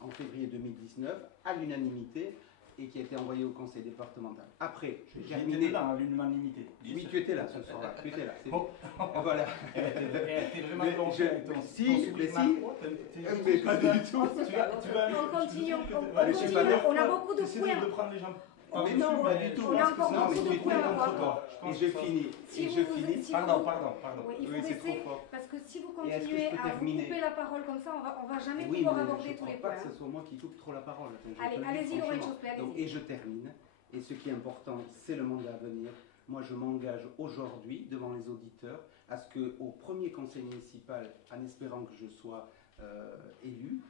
en février 2019 à l'unanimité et qui a été envoyée au conseil départemental. Après, je vais terminer. Là, à l'unanimité. Oui, tu étais là ce soir-là. Tu étais là. Voilà. T'es vraiment content avec ton mais pas du tout. On continue. On a beaucoup de points. Mais non, pas du tout. On a encore beaucoup de points à voir. Et je finis. Pardon. Il faut laisser, parce que si vous continuez à vous couper la parole comme ça, on va jamais pouvoir aborder tous les points. Je ne crois pas que ce soit moi qui coupe trop la parole. Allez-y, Lorraine Jospé, allez-y. Et je termine. Et ce qui est important, c'est le mandat à venir. Moi, je m'engage aujourd'hui devant les auditeurs à ce qu'au premier conseil municipal, en espérant que je sois élu,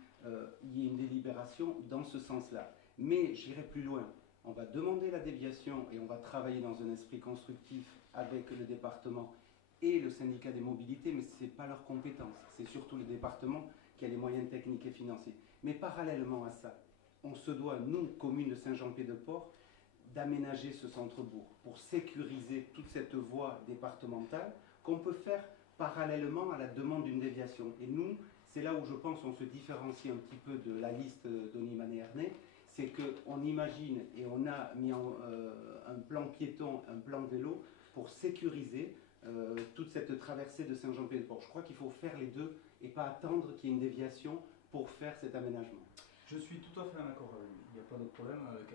il y ait une délibération dans ce sens-là. Mais j'irai plus loin. On va demander la déviation et on va travailler dans un esprit constructif avec le département et le syndicat des mobilités, mais ce n'est pas leur compétence. C'est surtout le département qui a les moyens techniques et financiers. Mais parallèlement à ça, on se doit, nous, commune de Saint-Jean-Pied-de-Port, d'aménager ce centre-bourg pour sécuriser toute cette voie départementale qu'on peut faire parallèlement à la demande d'une déviation. Et nous, c'est là où je pense qu'on se différencie un petit peu de la liste d'Onimané-Ernay, c'est qu'on imagine et on a mis un plan piéton, un plan vélo pour sécuriser toute cette traversée de Saint-Jean-Pied-de-Port. Je crois qu'il faut faire les deux et pas attendre qu'il y ait une déviation pour faire cet aménagement. Je suis tout à fait en accord avec lui. Il n'y a pas de problème avec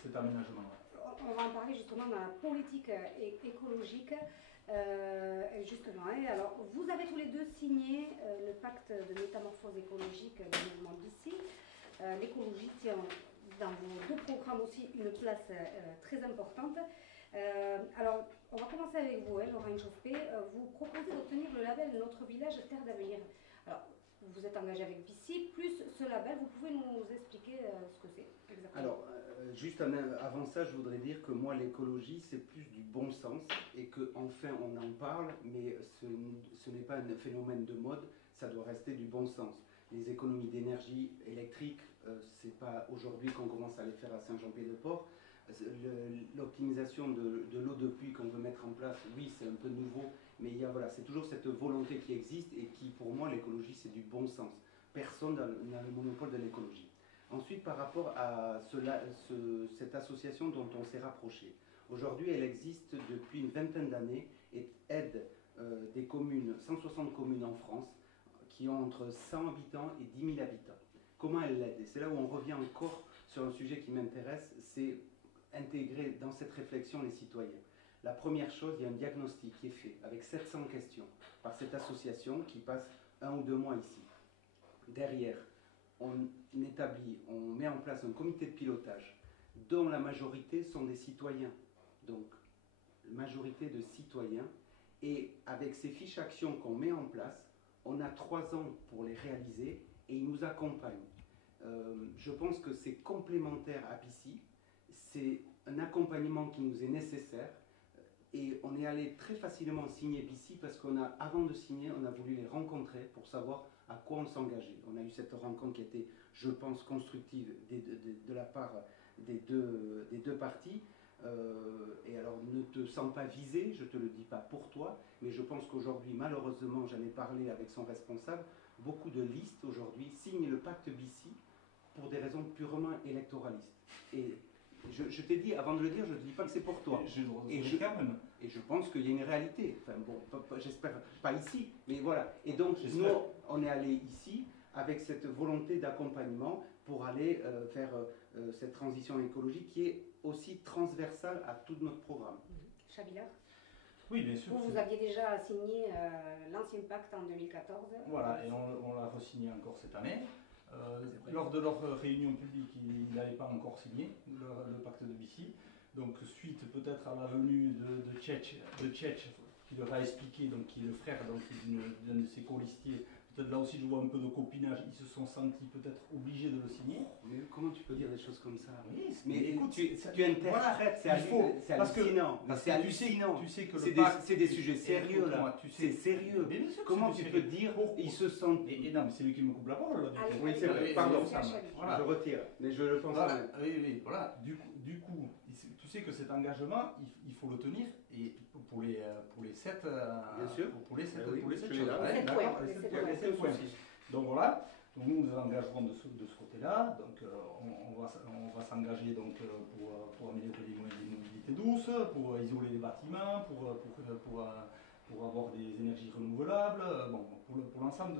cet aménagement. On va en parler justement dans la politique écologique. Justement, alors vous avez tous les deux signé le pacte de métamorphose écologique du mouvement BICI. L'écologie tient dans vos deux programmes aussi une place très importante. Alors, on va commencer avec vous, Laurent Jospé. Vous proposez d'obtenir le label Notre Village Terre d'Avenir. Alors, vous êtes engagé avec BICI, plus ce label, vous pouvez nous expliquer ce que c'est exactement? Alors, juste avant ça, je voudrais dire que moi, l'écologie, c'est plus du bon sens et qu'enfin on en parle, mais ce n'est pas un phénomène de mode, ça doit rester du bon sens. Les économies d'énergie électrique, c'est pas aujourd'hui qu'on commence à les faire à Saint-Jean-Pied-de-Port. L'optimisation de l'eau de pluie qu'on veut mettre en place, oui, c'est un peu nouveau, mais voilà, c'est toujours cette volonté qui existe et qui, pour moi, l'écologie, c'est du bon sens. Personne n'a le monopole de l'écologie. Ensuite, par rapport à cette association dont on s'est rapproché, aujourd'hui, elle existe depuis une vingtaine d'années et aide des communes, 160 communes en France, qui ont entre 100 habitants et 10 000 habitants. Comment elle l'aide? Et c'est là où on revient encore sur un sujet qui m'intéresse, c'est intégrer dans cette réflexion les citoyens. La première chose, il y a un diagnostic qui est fait avec 700 questions par cette association qui passe 1 ou 2 mois ici. Derrière, on met en place un comité de pilotage dont la majorité sont des citoyens. Donc, majorité de citoyens. Et avec ces fiches actions qu'on met en place, on a 3 ans pour les réaliser et ils nous accompagnent. Je pense que c'est complémentaire à BICI. C'est un accompagnement qui nous est nécessaire et on est allé très facilement signer BICI parce qu'avant de signer, on a voulu les rencontrer pour savoir à quoi on s'engageait. On a eu cette rencontre qui était, je pense, constructive de la part des deux parties. Et alors, ne te sens pas visé, je ne te le dis pas pour toi, mais je pense qu'aujourd'hui, malheureusement, j'en ai parlé avec son responsable, beaucoup de listes aujourd'hui signent le pacte BICI pour des raisons purement électoralistes. Et je t'ai dit, avant de le dire, je ne te dis pas que c'est pour toi. Et je pense qu'il y a une réalité. Enfin bon, j'espère pas ici, mais voilà. Et donc, nous, on est allé ici avec cette volonté d'accompagnement pour aller faire cette transition écologique qui est aussi transversale à tout notre programme. Chabila? Oui, bien sûr. Vous aviez déjà signé l'ancien pacte en 2014. Voilà, et on l'a re-signé encore cette année. Lors de leur réunion publique, ils n'avaient pas encore signé le pacte de BICI. Donc, suite peut-être à la venue de Tchetch, qui leur a expliqué, donc, qui est le frère d'un de ses colistiers, peut-être là aussi je vois un peu de copinage, ils se sont sentis peut-être obligés de le signer. Mais comment tu peux dire des choses comme ça? Oui, mais écoute, tu interprètes, c'est hallucinant. C'est hallucinant. Tu sais que c'est des sujets sérieux là. C'est sérieux. Comment tu peux dire ils se sentent... Non, mais c'est lui qui me coupe la parole là. Oui, c'est vrai, pardon. Voilà. Je retire, mais je le pense voilà. Oui, voilà. Du coup, tu sais que cet engagement, il faut le tenir et pour les 7 pour les 7 points. Donc voilà, donc nous nous engagerons de ce côté-là. Donc on va s'engager donc pour améliorer les mobilités douces, pour isoler les bâtiments, pour avoir des énergies renouvelables, bon, pour l'ensemble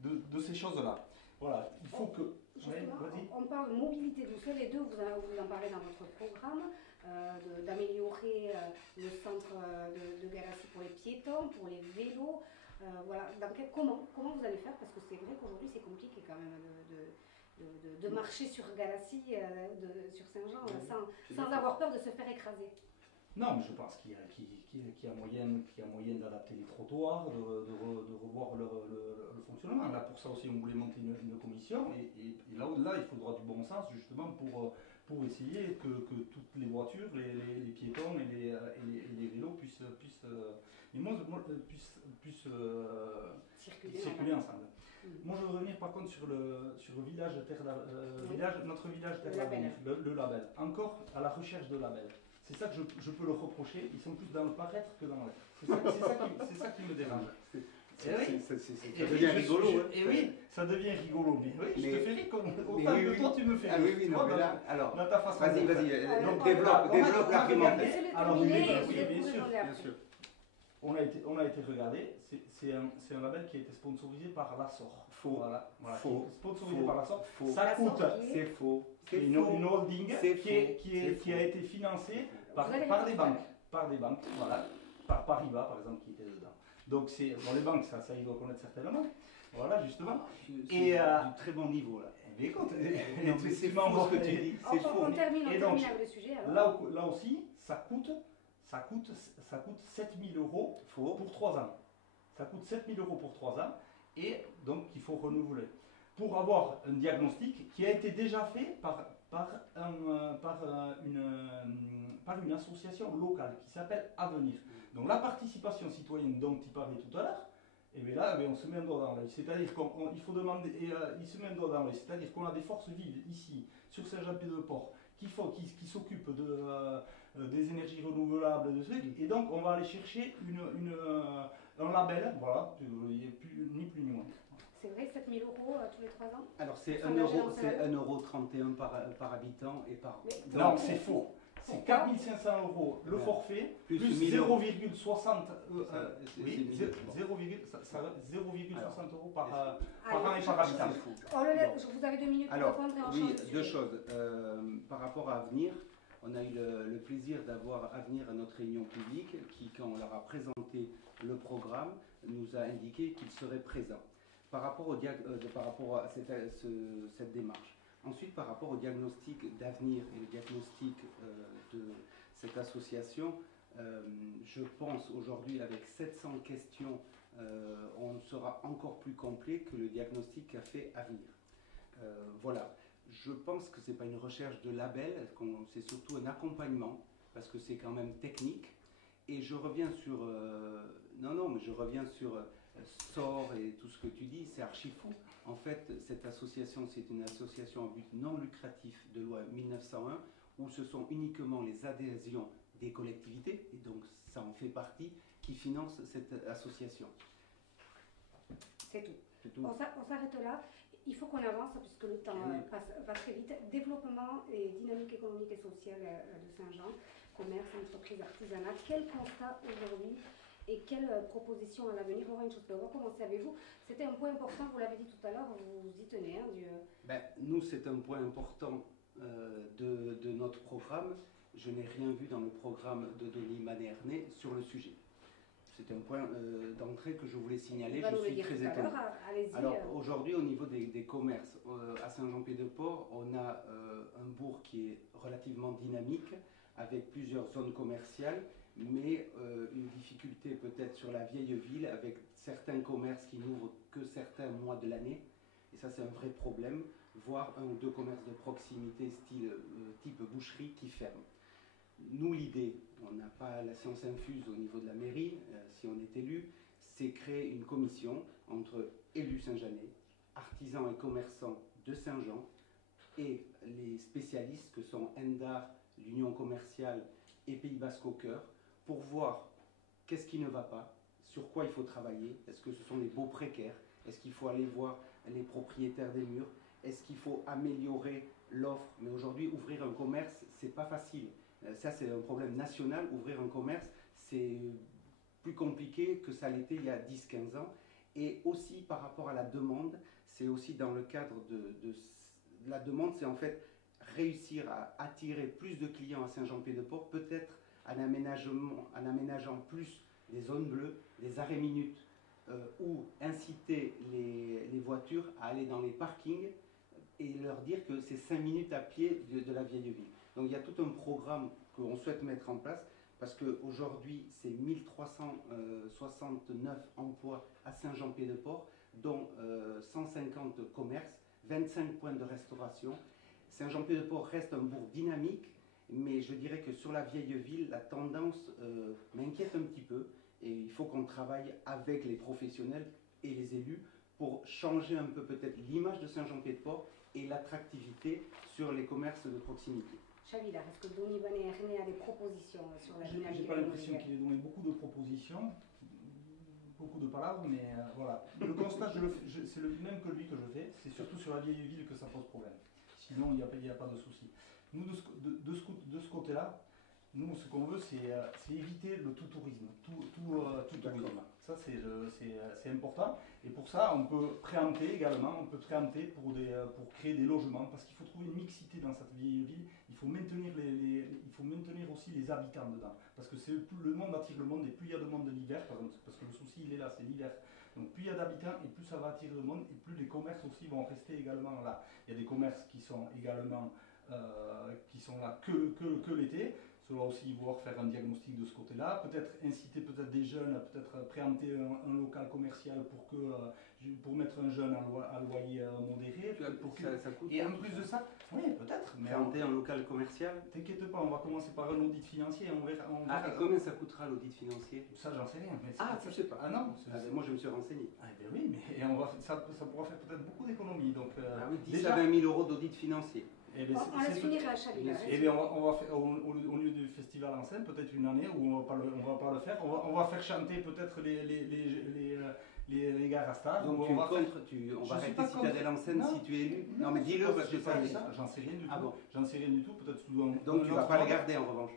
de ces choses-là. Voilà, il faut que... On parle de mobilité douce, les deux, vous en parlez dans votre programme, d'améliorer le centre de Garassi pour les piétons, pour les vélos. Voilà. Comment vous allez faire? Parce que c'est vrai qu'aujourd'hui c'est compliqué quand même de marcher sur Garassi, sur Saint-Jean, sans avoir peur de se faire écraser. Non, mais je pense qu'il y a moyen d'adapter les trottoirs, de revoir le fonctionnement. Là, pour ça aussi, on voulait monter une commission. Et là, il faudra du bon sens, justement, pour essayer que toutes les voitures, les piétons et les vélos puissent circuler ensemble. Moi, je veux revenir par contre sur le village notre village Terre d'Avenir, le label. Encore à la recherche de label. C'est ça que je peux leur reprocher, ils sont plus dans le paraître que dans l'être. C'est ça qui me dérange. Ça devient rigolo. Et oui, ça devient rigolo, mais oui, je te fais rire comme autant que toi tu me fais rire. Ah oui, non, mais là, alors, dans ta façon vas-y, donc développe l'argumentaire. Alors, oui, bien sûr. on a été regardé, c'est un label qui a été sponsorisé par l'Assor. Faux. Voilà, Faux. sponsorisé Faux. par l'Assor. Faux. Ça coûte, C'est faux. c'est une holding qui a été financée par des banques. Par des banques, voilà. Par Paribas, par exemple, qui était dedans. Donc, bon, les banques, ça ils doivent connaître certainement. Voilà, justement. Et du très bon niveau, là. Mais écoute, c'est faux ce que tu dis. C'est faux. On termine Et donc, avec le sujet. Alors. là aussi, ça coûte 7 000 € pour 3 ans. Ça coûte 7 000 € pour 3 ans et donc il faut renouveler. Pour avoir un diagnostic qui a été déjà fait par une association locale qui s'appelle Avenir. Donc la participation citoyenne dont tu parlais tout à l'heure, et bien là, on se met un doigt dans l'œil. C'est-à-dire qu'il faut demander, il se met un doigt dans l'œil. C'est-à-dire qu'on a des forces vives ici, sur Saint-Jean-Pied-de-Port, qui s'occupent des énergies renouvelables, de trucs, et donc on va aller chercher un label, voilà, ni plus ni moins. C'est vrai, 7 000 € tous les 3 ans. Alors c'est 1,31 € par habitant et par. Non, c'est faux. C'est 4 500 € le forfait, plus 0,60 € par an et par habitant. Vous avez 2 minutes pour répondre et on change de sujet. Deux choses. Par rapport à Avenir, on a eu le plaisir d'avoir Avenir à notre réunion publique qui, quand on leur a présenté le programme, nous a indiqué qu'il serait présent. Par rapport à cette démarche. Ensuite, par rapport au diagnostic d'Avenir et le diagnostic de cette association, je pense aujourd'hui, avec 700 questions, on sera encore plus complet que le diagnostic qu'a fait Avenir. Voilà. Je pense que ce n'est pas une recherche de label, c'est surtout un accompagnement, parce que c'est quand même technique. Et je reviens sur... je reviens sur SOR et tout ce que tu dis, c'est archi fou. En fait, cette association, c'est une association à but non lucratif de loi 1901, où ce sont uniquement les adhésions des collectivités, et donc ça en fait partie, qui financent cette association. C'est tout. On s'arrête là. Il faut qu'on avance puisque le temps passe très vite. Développement et dynamique économique et sociale de Saint-Jean, commerce, entreprise, artisanat. Quel constat aujourd'hui et quelles propositions à l'avenir? On va commencer avec vous. C'était un point important, vous l'avez dit tout à l'heure, vous y tenez. Nous, c'est un point important de notre programme. Je n'ai rien vu dans le programme de Denis Manet-Ernest sur le sujet. C'est un point d'entrée que je voulais signaler. Je suis très étonné. Alors aujourd'hui, au niveau des commerces, à Saint-Jean-Pied-de-Port, on a un bourg qui est relativement dynamique, avec plusieurs zones commerciales, mais une difficulté peut-être sur la vieille ville, avec certains commerces qui n'ouvrent que certains mois de l'année. Et ça, c'est un vrai problème, voire 1 ou 2 commerces de proximité, type boucherie, qui ferment. Nous, l'idée, on n'a pas la science infuse au niveau de la mairie, si on est élu, c'est créer une commission entre élus Saint-Jeanais, artisans et commerçants de Saint-Jean et les spécialistes que sont ENDAR, l'Union commerciale et Pays Basque au cœur, pour voir qu'est-ce qui ne va pas, sur quoi il faut travailler, est-ce que ce sont des baux précaires, est-ce qu'il faut aller voir les propriétaires des murs, est-ce qu'il faut améliorer l'offre, mais aujourd'hui ouvrir un commerce, c'est pas facile. Ça, c'est un problème national. Ouvrir un commerce, c'est plus compliqué que ça l'était il y a 10-15 ans. Et aussi par rapport à la demande, c'est aussi dans le cadre de la demande, c'est en fait réussir à attirer plus de clients à Saint-Jean-Pied-de-Port, peut-être en aménageant plus des zones bleues, des arrêts minutes, ou inciter les voitures à aller dans les parkings et leur dire que c'est 5 minutes à pied de la vieille ville. Donc il y a tout un programme qu'on souhaite mettre en place parce qu'aujourd'hui, c'est 1369 emplois à Saint-Jean-Pied-de-Port, dont 150 commerces, 25 points de restauration. Saint-Jean-Pied-de-Port reste un bourg dynamique, mais je dirais que sur la vieille ville, la tendance m'inquiète un petit peu et il faut qu'on travaille avec les professionnels et les élus pour changer un peu peut-être l'image de Saint-Jean-Pied-de-Port et l'attractivité sur les commerces de proximité. Chavila, est-ce que Denis Manet-Ernest a des propositions sur la dynamique? Je n'ai pas l'impression qu'il ait donné beaucoup de propositions, beaucoup de palabres, mais voilà. Le constat, c'est le même que lui que je fais, c'est surtout sur la vieille ville que ça pose problème. Sinon, il n'y a pas de souci. Nous, de ce côté-là, Nous, ce qu'on veut, c'est éviter le tout tourisme, tout tourisme. Ça, c'est important. Et pour ça, on peut préempter également, pour créer des logements, parce qu'il faut trouver une mixité dans cette vieille ville. Il faut maintenir aussi les habitants dedans, parce que le monde attire le monde, et plus il y a de monde de l'hiver, parce que le souci, il est là, c'est l'hiver. Donc plus il y a d'habitants, et plus ça va attirer le monde, et plus les commerces aussi vont rester également là. Il y a des commerces qui sont également qui sont là que l'été. Cela aussi vouloir faire un diagnostic de ce côté-là, peut-être inciter des jeunes, peut-être préempter un local commercial pour mettre un jeune à loyer modéré. Ça coûte. Et en plus de ça, oui, peut-être. Préempter un local commercial. T'inquiète pas, on va commencer par un audit financier. On verra. Et combien ça coûtera l'audit financier? Ça, j'en sais rien. Mais tu sais pas. Ah non. Moi, je me suis renseigné. Ah ben oui, mais ça pourra faire peut-être beaucoup d'économies. Donc, oui, 10 à 20 000 € d'audit financier. On laisse finir la Chabila. Eh bien, on va faire, au lieu du festival en scène, peut-être une année où on va pas le faire. On va faire chanter peut-être les gars Rasta. Donc on va arrêter Citadelle en scène si tu es élu. Non mais dis-le parce que ça. J'en sais rien du tout. Ah bon. J'en sais rien du tout. Peut-être sous donc tu vas pas les garder en revanche.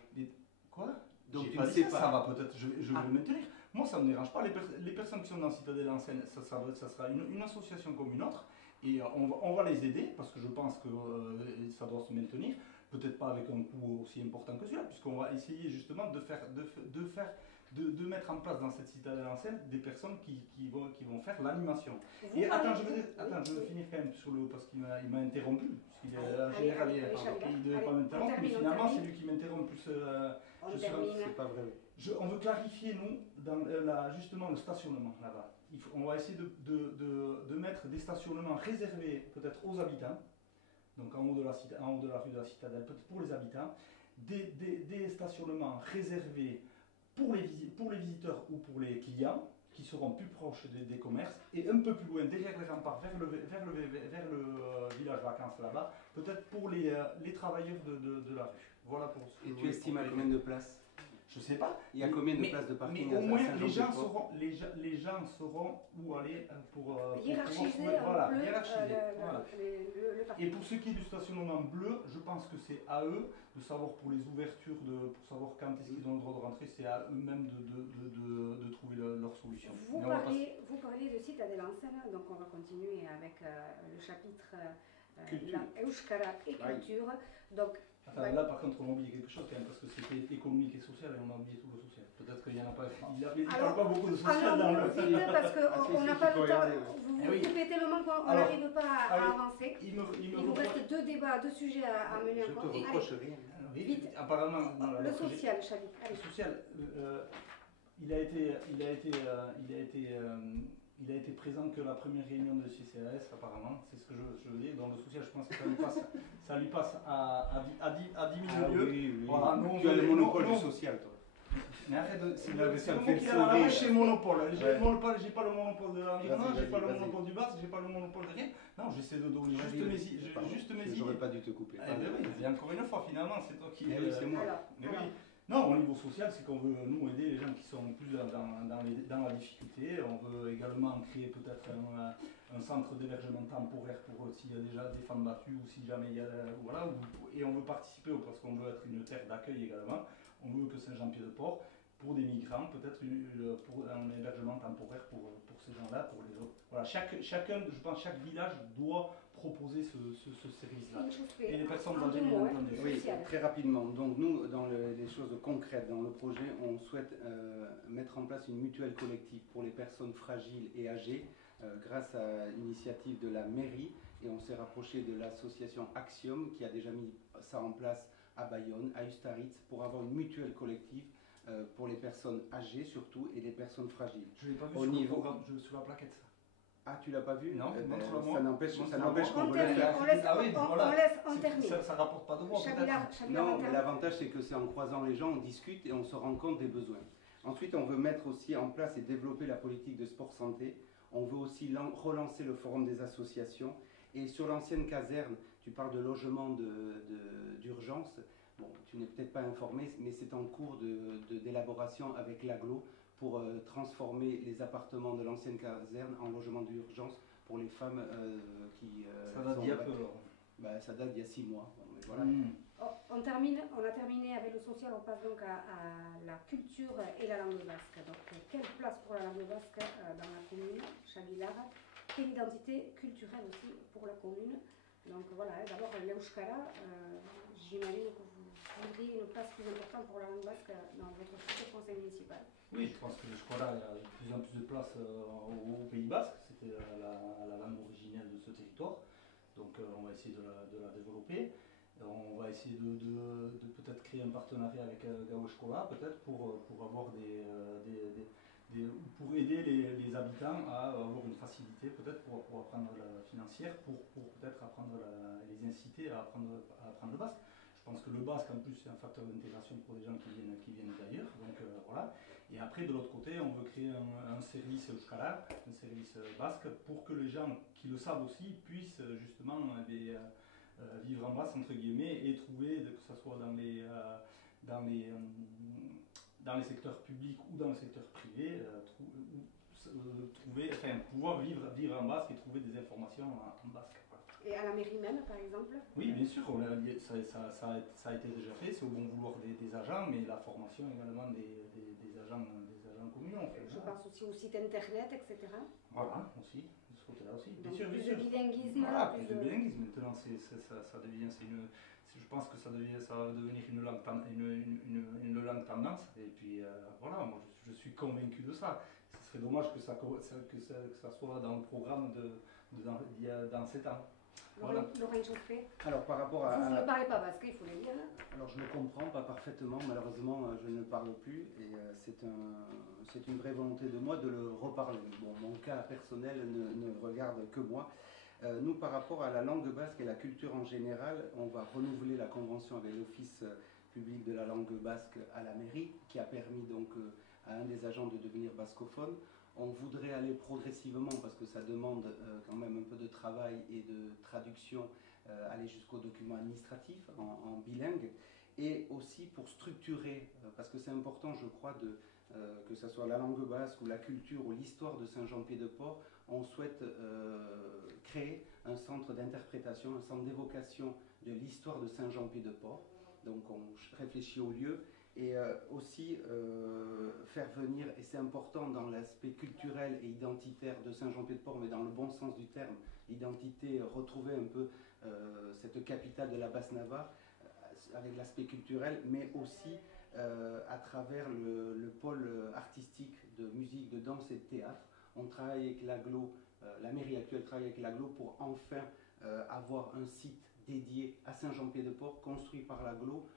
Quoi? Donc tu ne sais pas. pas. Ça va peut-être. Je vais le maintenir. Moi, ça ne me dérange pas. Les personnes qui sont dans Citadelle en scène, ça sera une association comme une autre. Et on va les aider parce que je pense que ça doit se maintenir, peut-être pas avec un coût aussi important que celui-là, puisqu'on va essayer justement de mettre en place dans cette citadelle en scène des personnes qui vont faire l'animation. Et attends, je veux finir quand même parce qu'il m'a interrompu, puisqu'il est général, il ne devait pas m'interrompre, mais finalement c'est lui qui m'interrompt plus. C'est pas vrai. On veut clarifier, nous, dans justement le stationnement là-bas. On va essayer de mettre des stationnements réservés peut-être aux habitants, donc en haut de la rue de la Citadelle, peut-être pour les habitants, des stationnements réservés pour les visiteurs ou pour les clients, qui seront plus proches des commerces, et un peu plus loin, derrière les remparts, vers le village vacances là-bas, peut-être pour les travailleurs de la rue. Voilà pour ce que Et tu estimes à combien de places? Je sais pas. Il y a combien de places de parking? Mais au moins, les gens sauront où aller pour hiérarchiser le parking. Et pour ce qui est du stationnement bleu, je pense que c'est à eux de savoir pour les ouvertures, pour savoir quand est-ce qu'ils ont le droit de rentrer, c'est à eux-mêmes de trouver leur solution. Vous parliez de Citadelle en scène, donc on va continuer avec le chapitre Euskara et culture. Donc, là, par contre, on a oublié quelque chose quand même, parce que c'était économique et social, et on a oublié tout le social. Peut-être qu'il n'y en a pas. Il parle pas beaucoup de social dans le film. Parce qu'on n'a pas le temps. Vous coupez tellement qu'on n'arrive pas à avancer. Il vous reste deux sujets à mener encore. Je te reproche rien. Vite. Apparemment, le social, Chabi. Le social, il a été présent que la première réunion de CCAS, apparemment, c'est ce que je veux dire. Dans le social, je pense que ça lui passe à 10 000 lieues. Oui. Voilà, tu as le monopole du social, toi. Mais arrête de. C'est le mot qui a chez monopole. J'ai pas le monopole de l'environnement, j'ai pas le monopole du bar, j'ai pas le monopole de rien. Non, j'essaie de donner juste mes idées. J'aurais pas dû te couper. Et encore une fois, finalement, c'est toi qui. C'est moi. Non, au niveau social, c'est qu'on veut nous aider les gens qui sont plus dans la difficulté. On veut également créer peut-être un centre d'hébergement temporaire pour s'il y a déjà des femmes battues ou si jamais il y a. Voilà, et on veut participer parce qu'on veut être une terre d'accueil également. On veut que Saint-Jean-Pied-de-Port, pour des migrants, peut-être pour un hébergement temporaire pour ces gens-là, pour les autres. Voilà, je pense chaque village doit proposer ce service-là. Et les personnes doivent bien entendu. Oui, très rapidement. Donc nous, dans les choses concrètes, dans le projet, on souhaite mettre en place une mutuelle collective pour les personnes fragiles et âgées grâce à l'initiative de la mairie. Et on s'est rapproché de l'association Axiom qui a déjà mis ça en place à Bayonne, à Ustaritz, pour avoir une mutuelle collective pour les personnes âgées surtout et les personnes fragiles. Je ne l'ai pas vu sur la plaquette. Ah, tu l'as pas vu? Non, ça n'empêche qu'on veut le faire. On laisse terminer. Ça rapporte pas de moi. Non, mais l'avantage c'est que c'est en croisant les gens, on discute et on se rend compte des besoins. Ensuite, on veut mettre aussi en place et développer la politique de sport santé. On veut aussi relancer le forum des associations. Et sur l'ancienne caserne, tu parles de logement d'urgence. Bon, tu n'es peut-être pas informé, mais c'est en cours d'élaboration avec l'AGLO pour transformer les appartements de l'ancienne caserne en logement d'urgence pour les femmes qui ça date d'il y a peu alors. Ça date d'il y a 6 mois. Bon, mais voilà. On a terminé avec le social, on passe donc à la culture et la langue basque. Donc, quelle place pour la langue basque dans la commune, Chabilar? Quelle identité culturelle aussi pour la commune? Donc voilà, d'abord l'Euskara, j'imagine que vous voudriez une place plus importante pour la langue basque dans votre futur conseil municipal. Oui, je pense que l'Euskara a de plus en plus de place au Pays Basque, c'était la langue originelle de ce territoire, donc on va essayer de la développer. On va essayer de peut-être créer un partenariat avec Gao Escola, peut-être pour avoir pour aider les habitants à avoir une facilité, peut-être pour apprendre la financière, pour peut-être les inciter à apprendre le basque. Je pense que le basque, en plus, c'est un facteur d'intégration pour les gens qui viennent d'ailleurs. Donc voilà. Et après, de l'autre côté, on veut créer un service euskara, un service basque, pour que les gens qui le savent aussi puissent justement vivre en Basque entre guillemets et trouver, que ce soit dans les secteurs publics ou dans le secteur privé, pouvoir vivre en basque et trouver des informations en basque. Voilà. Et à la mairie même, par exemple? Oui, bien sûr, ça a été déjà fait, c'est au bon vouloir des agents, mais la formation également des agents communaux. Je pense aussi au site internet, etc. Voilà, aussi, de ce côté-là aussi. Bien sûr, plus de bilinguisme. Voilà, plus de bilinguisme. Maintenant, ça devient, je pense que ça va devenir une langue tendance. Et puis voilà, moi je suis convaincu de ça. Ce serait dommage que ça soit dans le programme dans 7 ans. Voilà. Laurent Chauffé. Alors par rapport à... Vous ne parlez pas basque, il faut le dire. Alors je ne comprends pas parfaitement, malheureusement je ne parle plus et c'est une vraie volonté de moi de le reparler. Bon, mon cas personnel ne regarde que moi. Nous, par rapport à la langue basque et la culture en général, on va renouveler la convention avec l'Office public de la langue basque à la mairie, qui a permis donc à un des agents de devenir bascophone. On voudrait aller progressivement, parce que ça demande quand même un peu de travail et de traduction, aller jusqu'aux documents administratifs en bilingue, et aussi pour structurer, parce que c'est important, je crois, que ce soit la langue basque ou la culture ou l'histoire de Saint-Jean-Pied-de-Port, on souhaite créer un centre d'interprétation, un centre d'évocation de l'histoire de Saint-Jean-Pied-de-Port. Donc on réfléchit au lieu et aussi faire venir, et c'est important dans l'aspect culturel et identitaire de Saint-Jean-Pied-de-Port, mais dans le bon sens du terme, l'identité, retrouver un peu cette capitale de la Basse-Navarre avec l'aspect culturel, mais aussi à travers le pôle artistique de musique, de danse et de théâtre. On travaille avec l'AGLO, la mairie actuelle travaille avec l'AGLO pour enfin avoir un site dédié à Saint-Jean-Pied-de-Port, construit par l'AGLO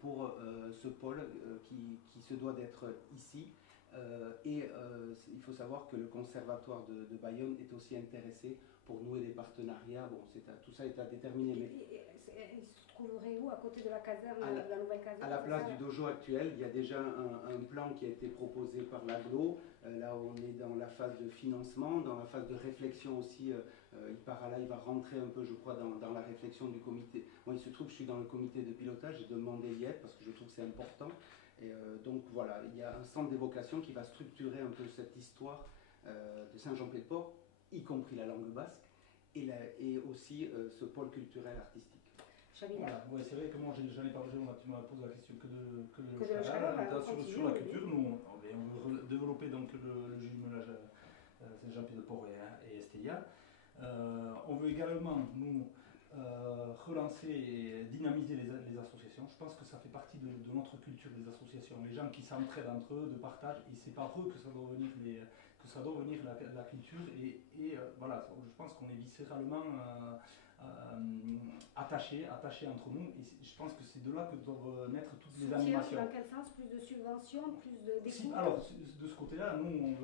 pour ce pôle qui se doit d'être ici. Et il faut savoir que le conservatoire de Bayonne est aussi intéressé pour nouer des partenariats. Bon, tout ça est à déterminer. Mais il se trouverait où? À côté de la caserne, de la nouvelle caserne? À la place du dojo actuel, il y a déjà un plan qui a été proposé par l'AGLO. Là, on est dans la phase de financement, dans la phase de réflexion aussi. Il va rentrer un peu, je crois, dans la réflexion du comité. Moi, il se trouve que je suis dans le comité de pilotage, j'ai demandé d'y être parce que je trouve que c'est important. Et donc voilà, il y a un centre d'évocation qui va structurer un peu cette histoire de Saint-Jean-Pied-de-Port, y compris la langue basque, et aussi ce pôle culturel artistique. Voilà. Ouais, c'est vrai que moi j'en ai parlé, tu m'as posé la question que de sur la culture. Nous on veut développer donc le jumelage Saint-Jean-Pied-de-Port et Estella. On veut également nous relancer et dynamiser les associations. Je pense que ça fait partie de notre culture des associations. Les gens qui s'entraident entre eux, de partage, et c'est par eux que ça doit venir la culture. Et voilà, je pense qu'on est viscéralement attachés entre nous. Et je pense que c'est de là que doivent naître toutes les animations. Dans quel sens? Plus de subventions, plus d'écoute? Alors, de ce côté-là, nous,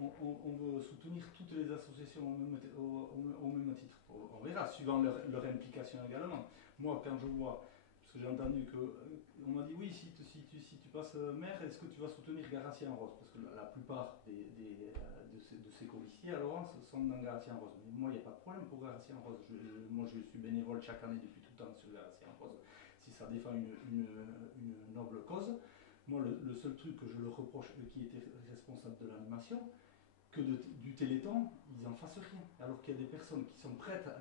on veut soutenir toutes les associations au même titre. On verra, suivant leur implication également. Moi, quand je vois, parce que j'ai entendu qu'on m'a dit oui, si tu passes maire, est-ce que tu vas soutenir Garacien Rose? Parce que la plupart de ces colistiers à Laurence sont dans Garacien Rose. Mais moi, il n'y a pas de problème pour Garacien Rose. Moi, je suis bénévole chaque année depuis tout le temps sur Garacien Rose. Si ça défend une noble cause. Moi, le seul truc que je le reproche, qui était responsable de l'animation, que du Téléthon, ils n'en fassent rien. Alors qu'il y a des personnes qui sont prêtes à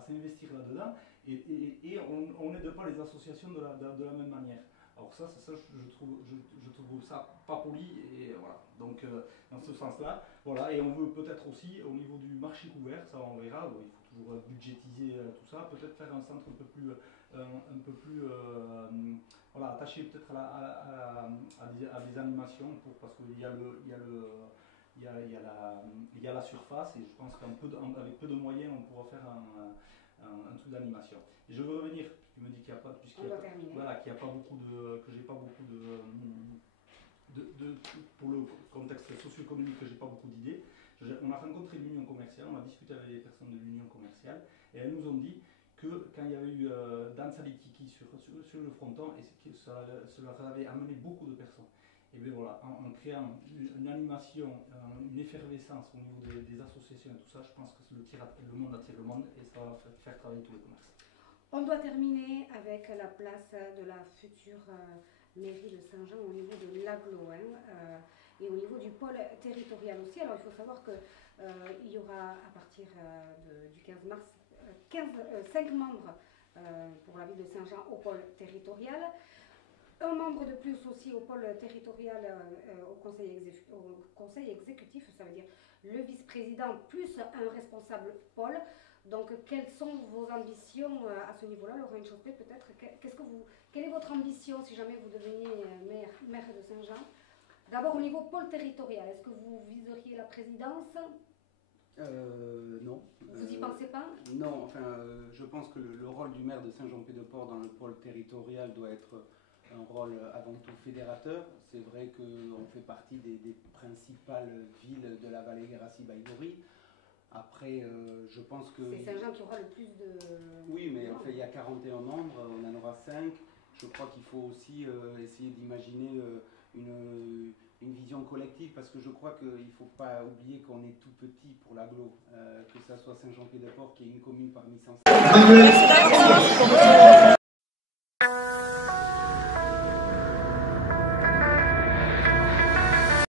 s'investir là-dedans et on n'aide pas les associations de la même manière. Alors ça je trouve ça pas poli et voilà. Donc dans ce sens-là, voilà. Et on veut peut-être aussi au niveau du marché couvert, ça on verra. Il faut toujours budgétiser tout ça. Peut-être faire un centre un peu plus voilà, attaché peut-être à des animations parce qu'il y a la surface et je pense qu'avec peu de moyens on pourra faire un truc d'animation. Et je veux revenir, tu me dis qu'il n'y a pas, qu'il y a pas beaucoup que j'ai pas beaucoup pour le contexte socio-économique, que j'ai pas beaucoup d'idées. On a rencontré l'union commerciale, on a discuté avec les personnes de l'union commerciale et elles nous ont dit que quand il y avait eu Danza des Kiki sur le fronton, et que cela avait amené beaucoup de personnes. Et bien voilà, en créant une animation, une effervescence au niveau des associations et tout ça, je pense que le monde attire le monde et ça va faire travailler tous les commerces. On doit terminer avec la place de la future mairie de Saint-Jean au niveau de l'agglo et au niveau du pôle territorial aussi. Alors il faut savoir qu'il y aura à partir du 15 mars 5 membres pour la ville de Saint-Jean au pôle territorial. Un membre de plus aussi au pôle territorial, au conseil exécutif, ça veut dire le vice-président plus un responsable pôle. Donc, quelles sont vos ambitions à ce niveau-là, Lorraine Chauffet, peut-être quelle est votre ambition si jamais vous deveniez maire de Saint-Jean? D'abord au niveau pôle territorial, est-ce que vous viseriez la présidence? Non. Vous n'y pensez pas? Non, enfin, je pense que le rôle du maire de Saint-Jean-Pied-de-Port dans le pôle territorial doit être un rôle avant tout fédérateur. C'est vrai qu'on fait partie des principales villes de la vallée Guérassi-Baïgori. Après, je pense que... C'est Saint-Jean qui aura le plus de... Oui, mais en fait, il y a 41 membres, on en aura 5. Je crois qu'il faut aussi essayer d'imaginer une vision collective, parce que je crois qu'il ne faut pas oublier qu'on est tout petit pour l'agglo, que ça soit Saint-Jean-Pied-de-Port qui est une commune parmi 100.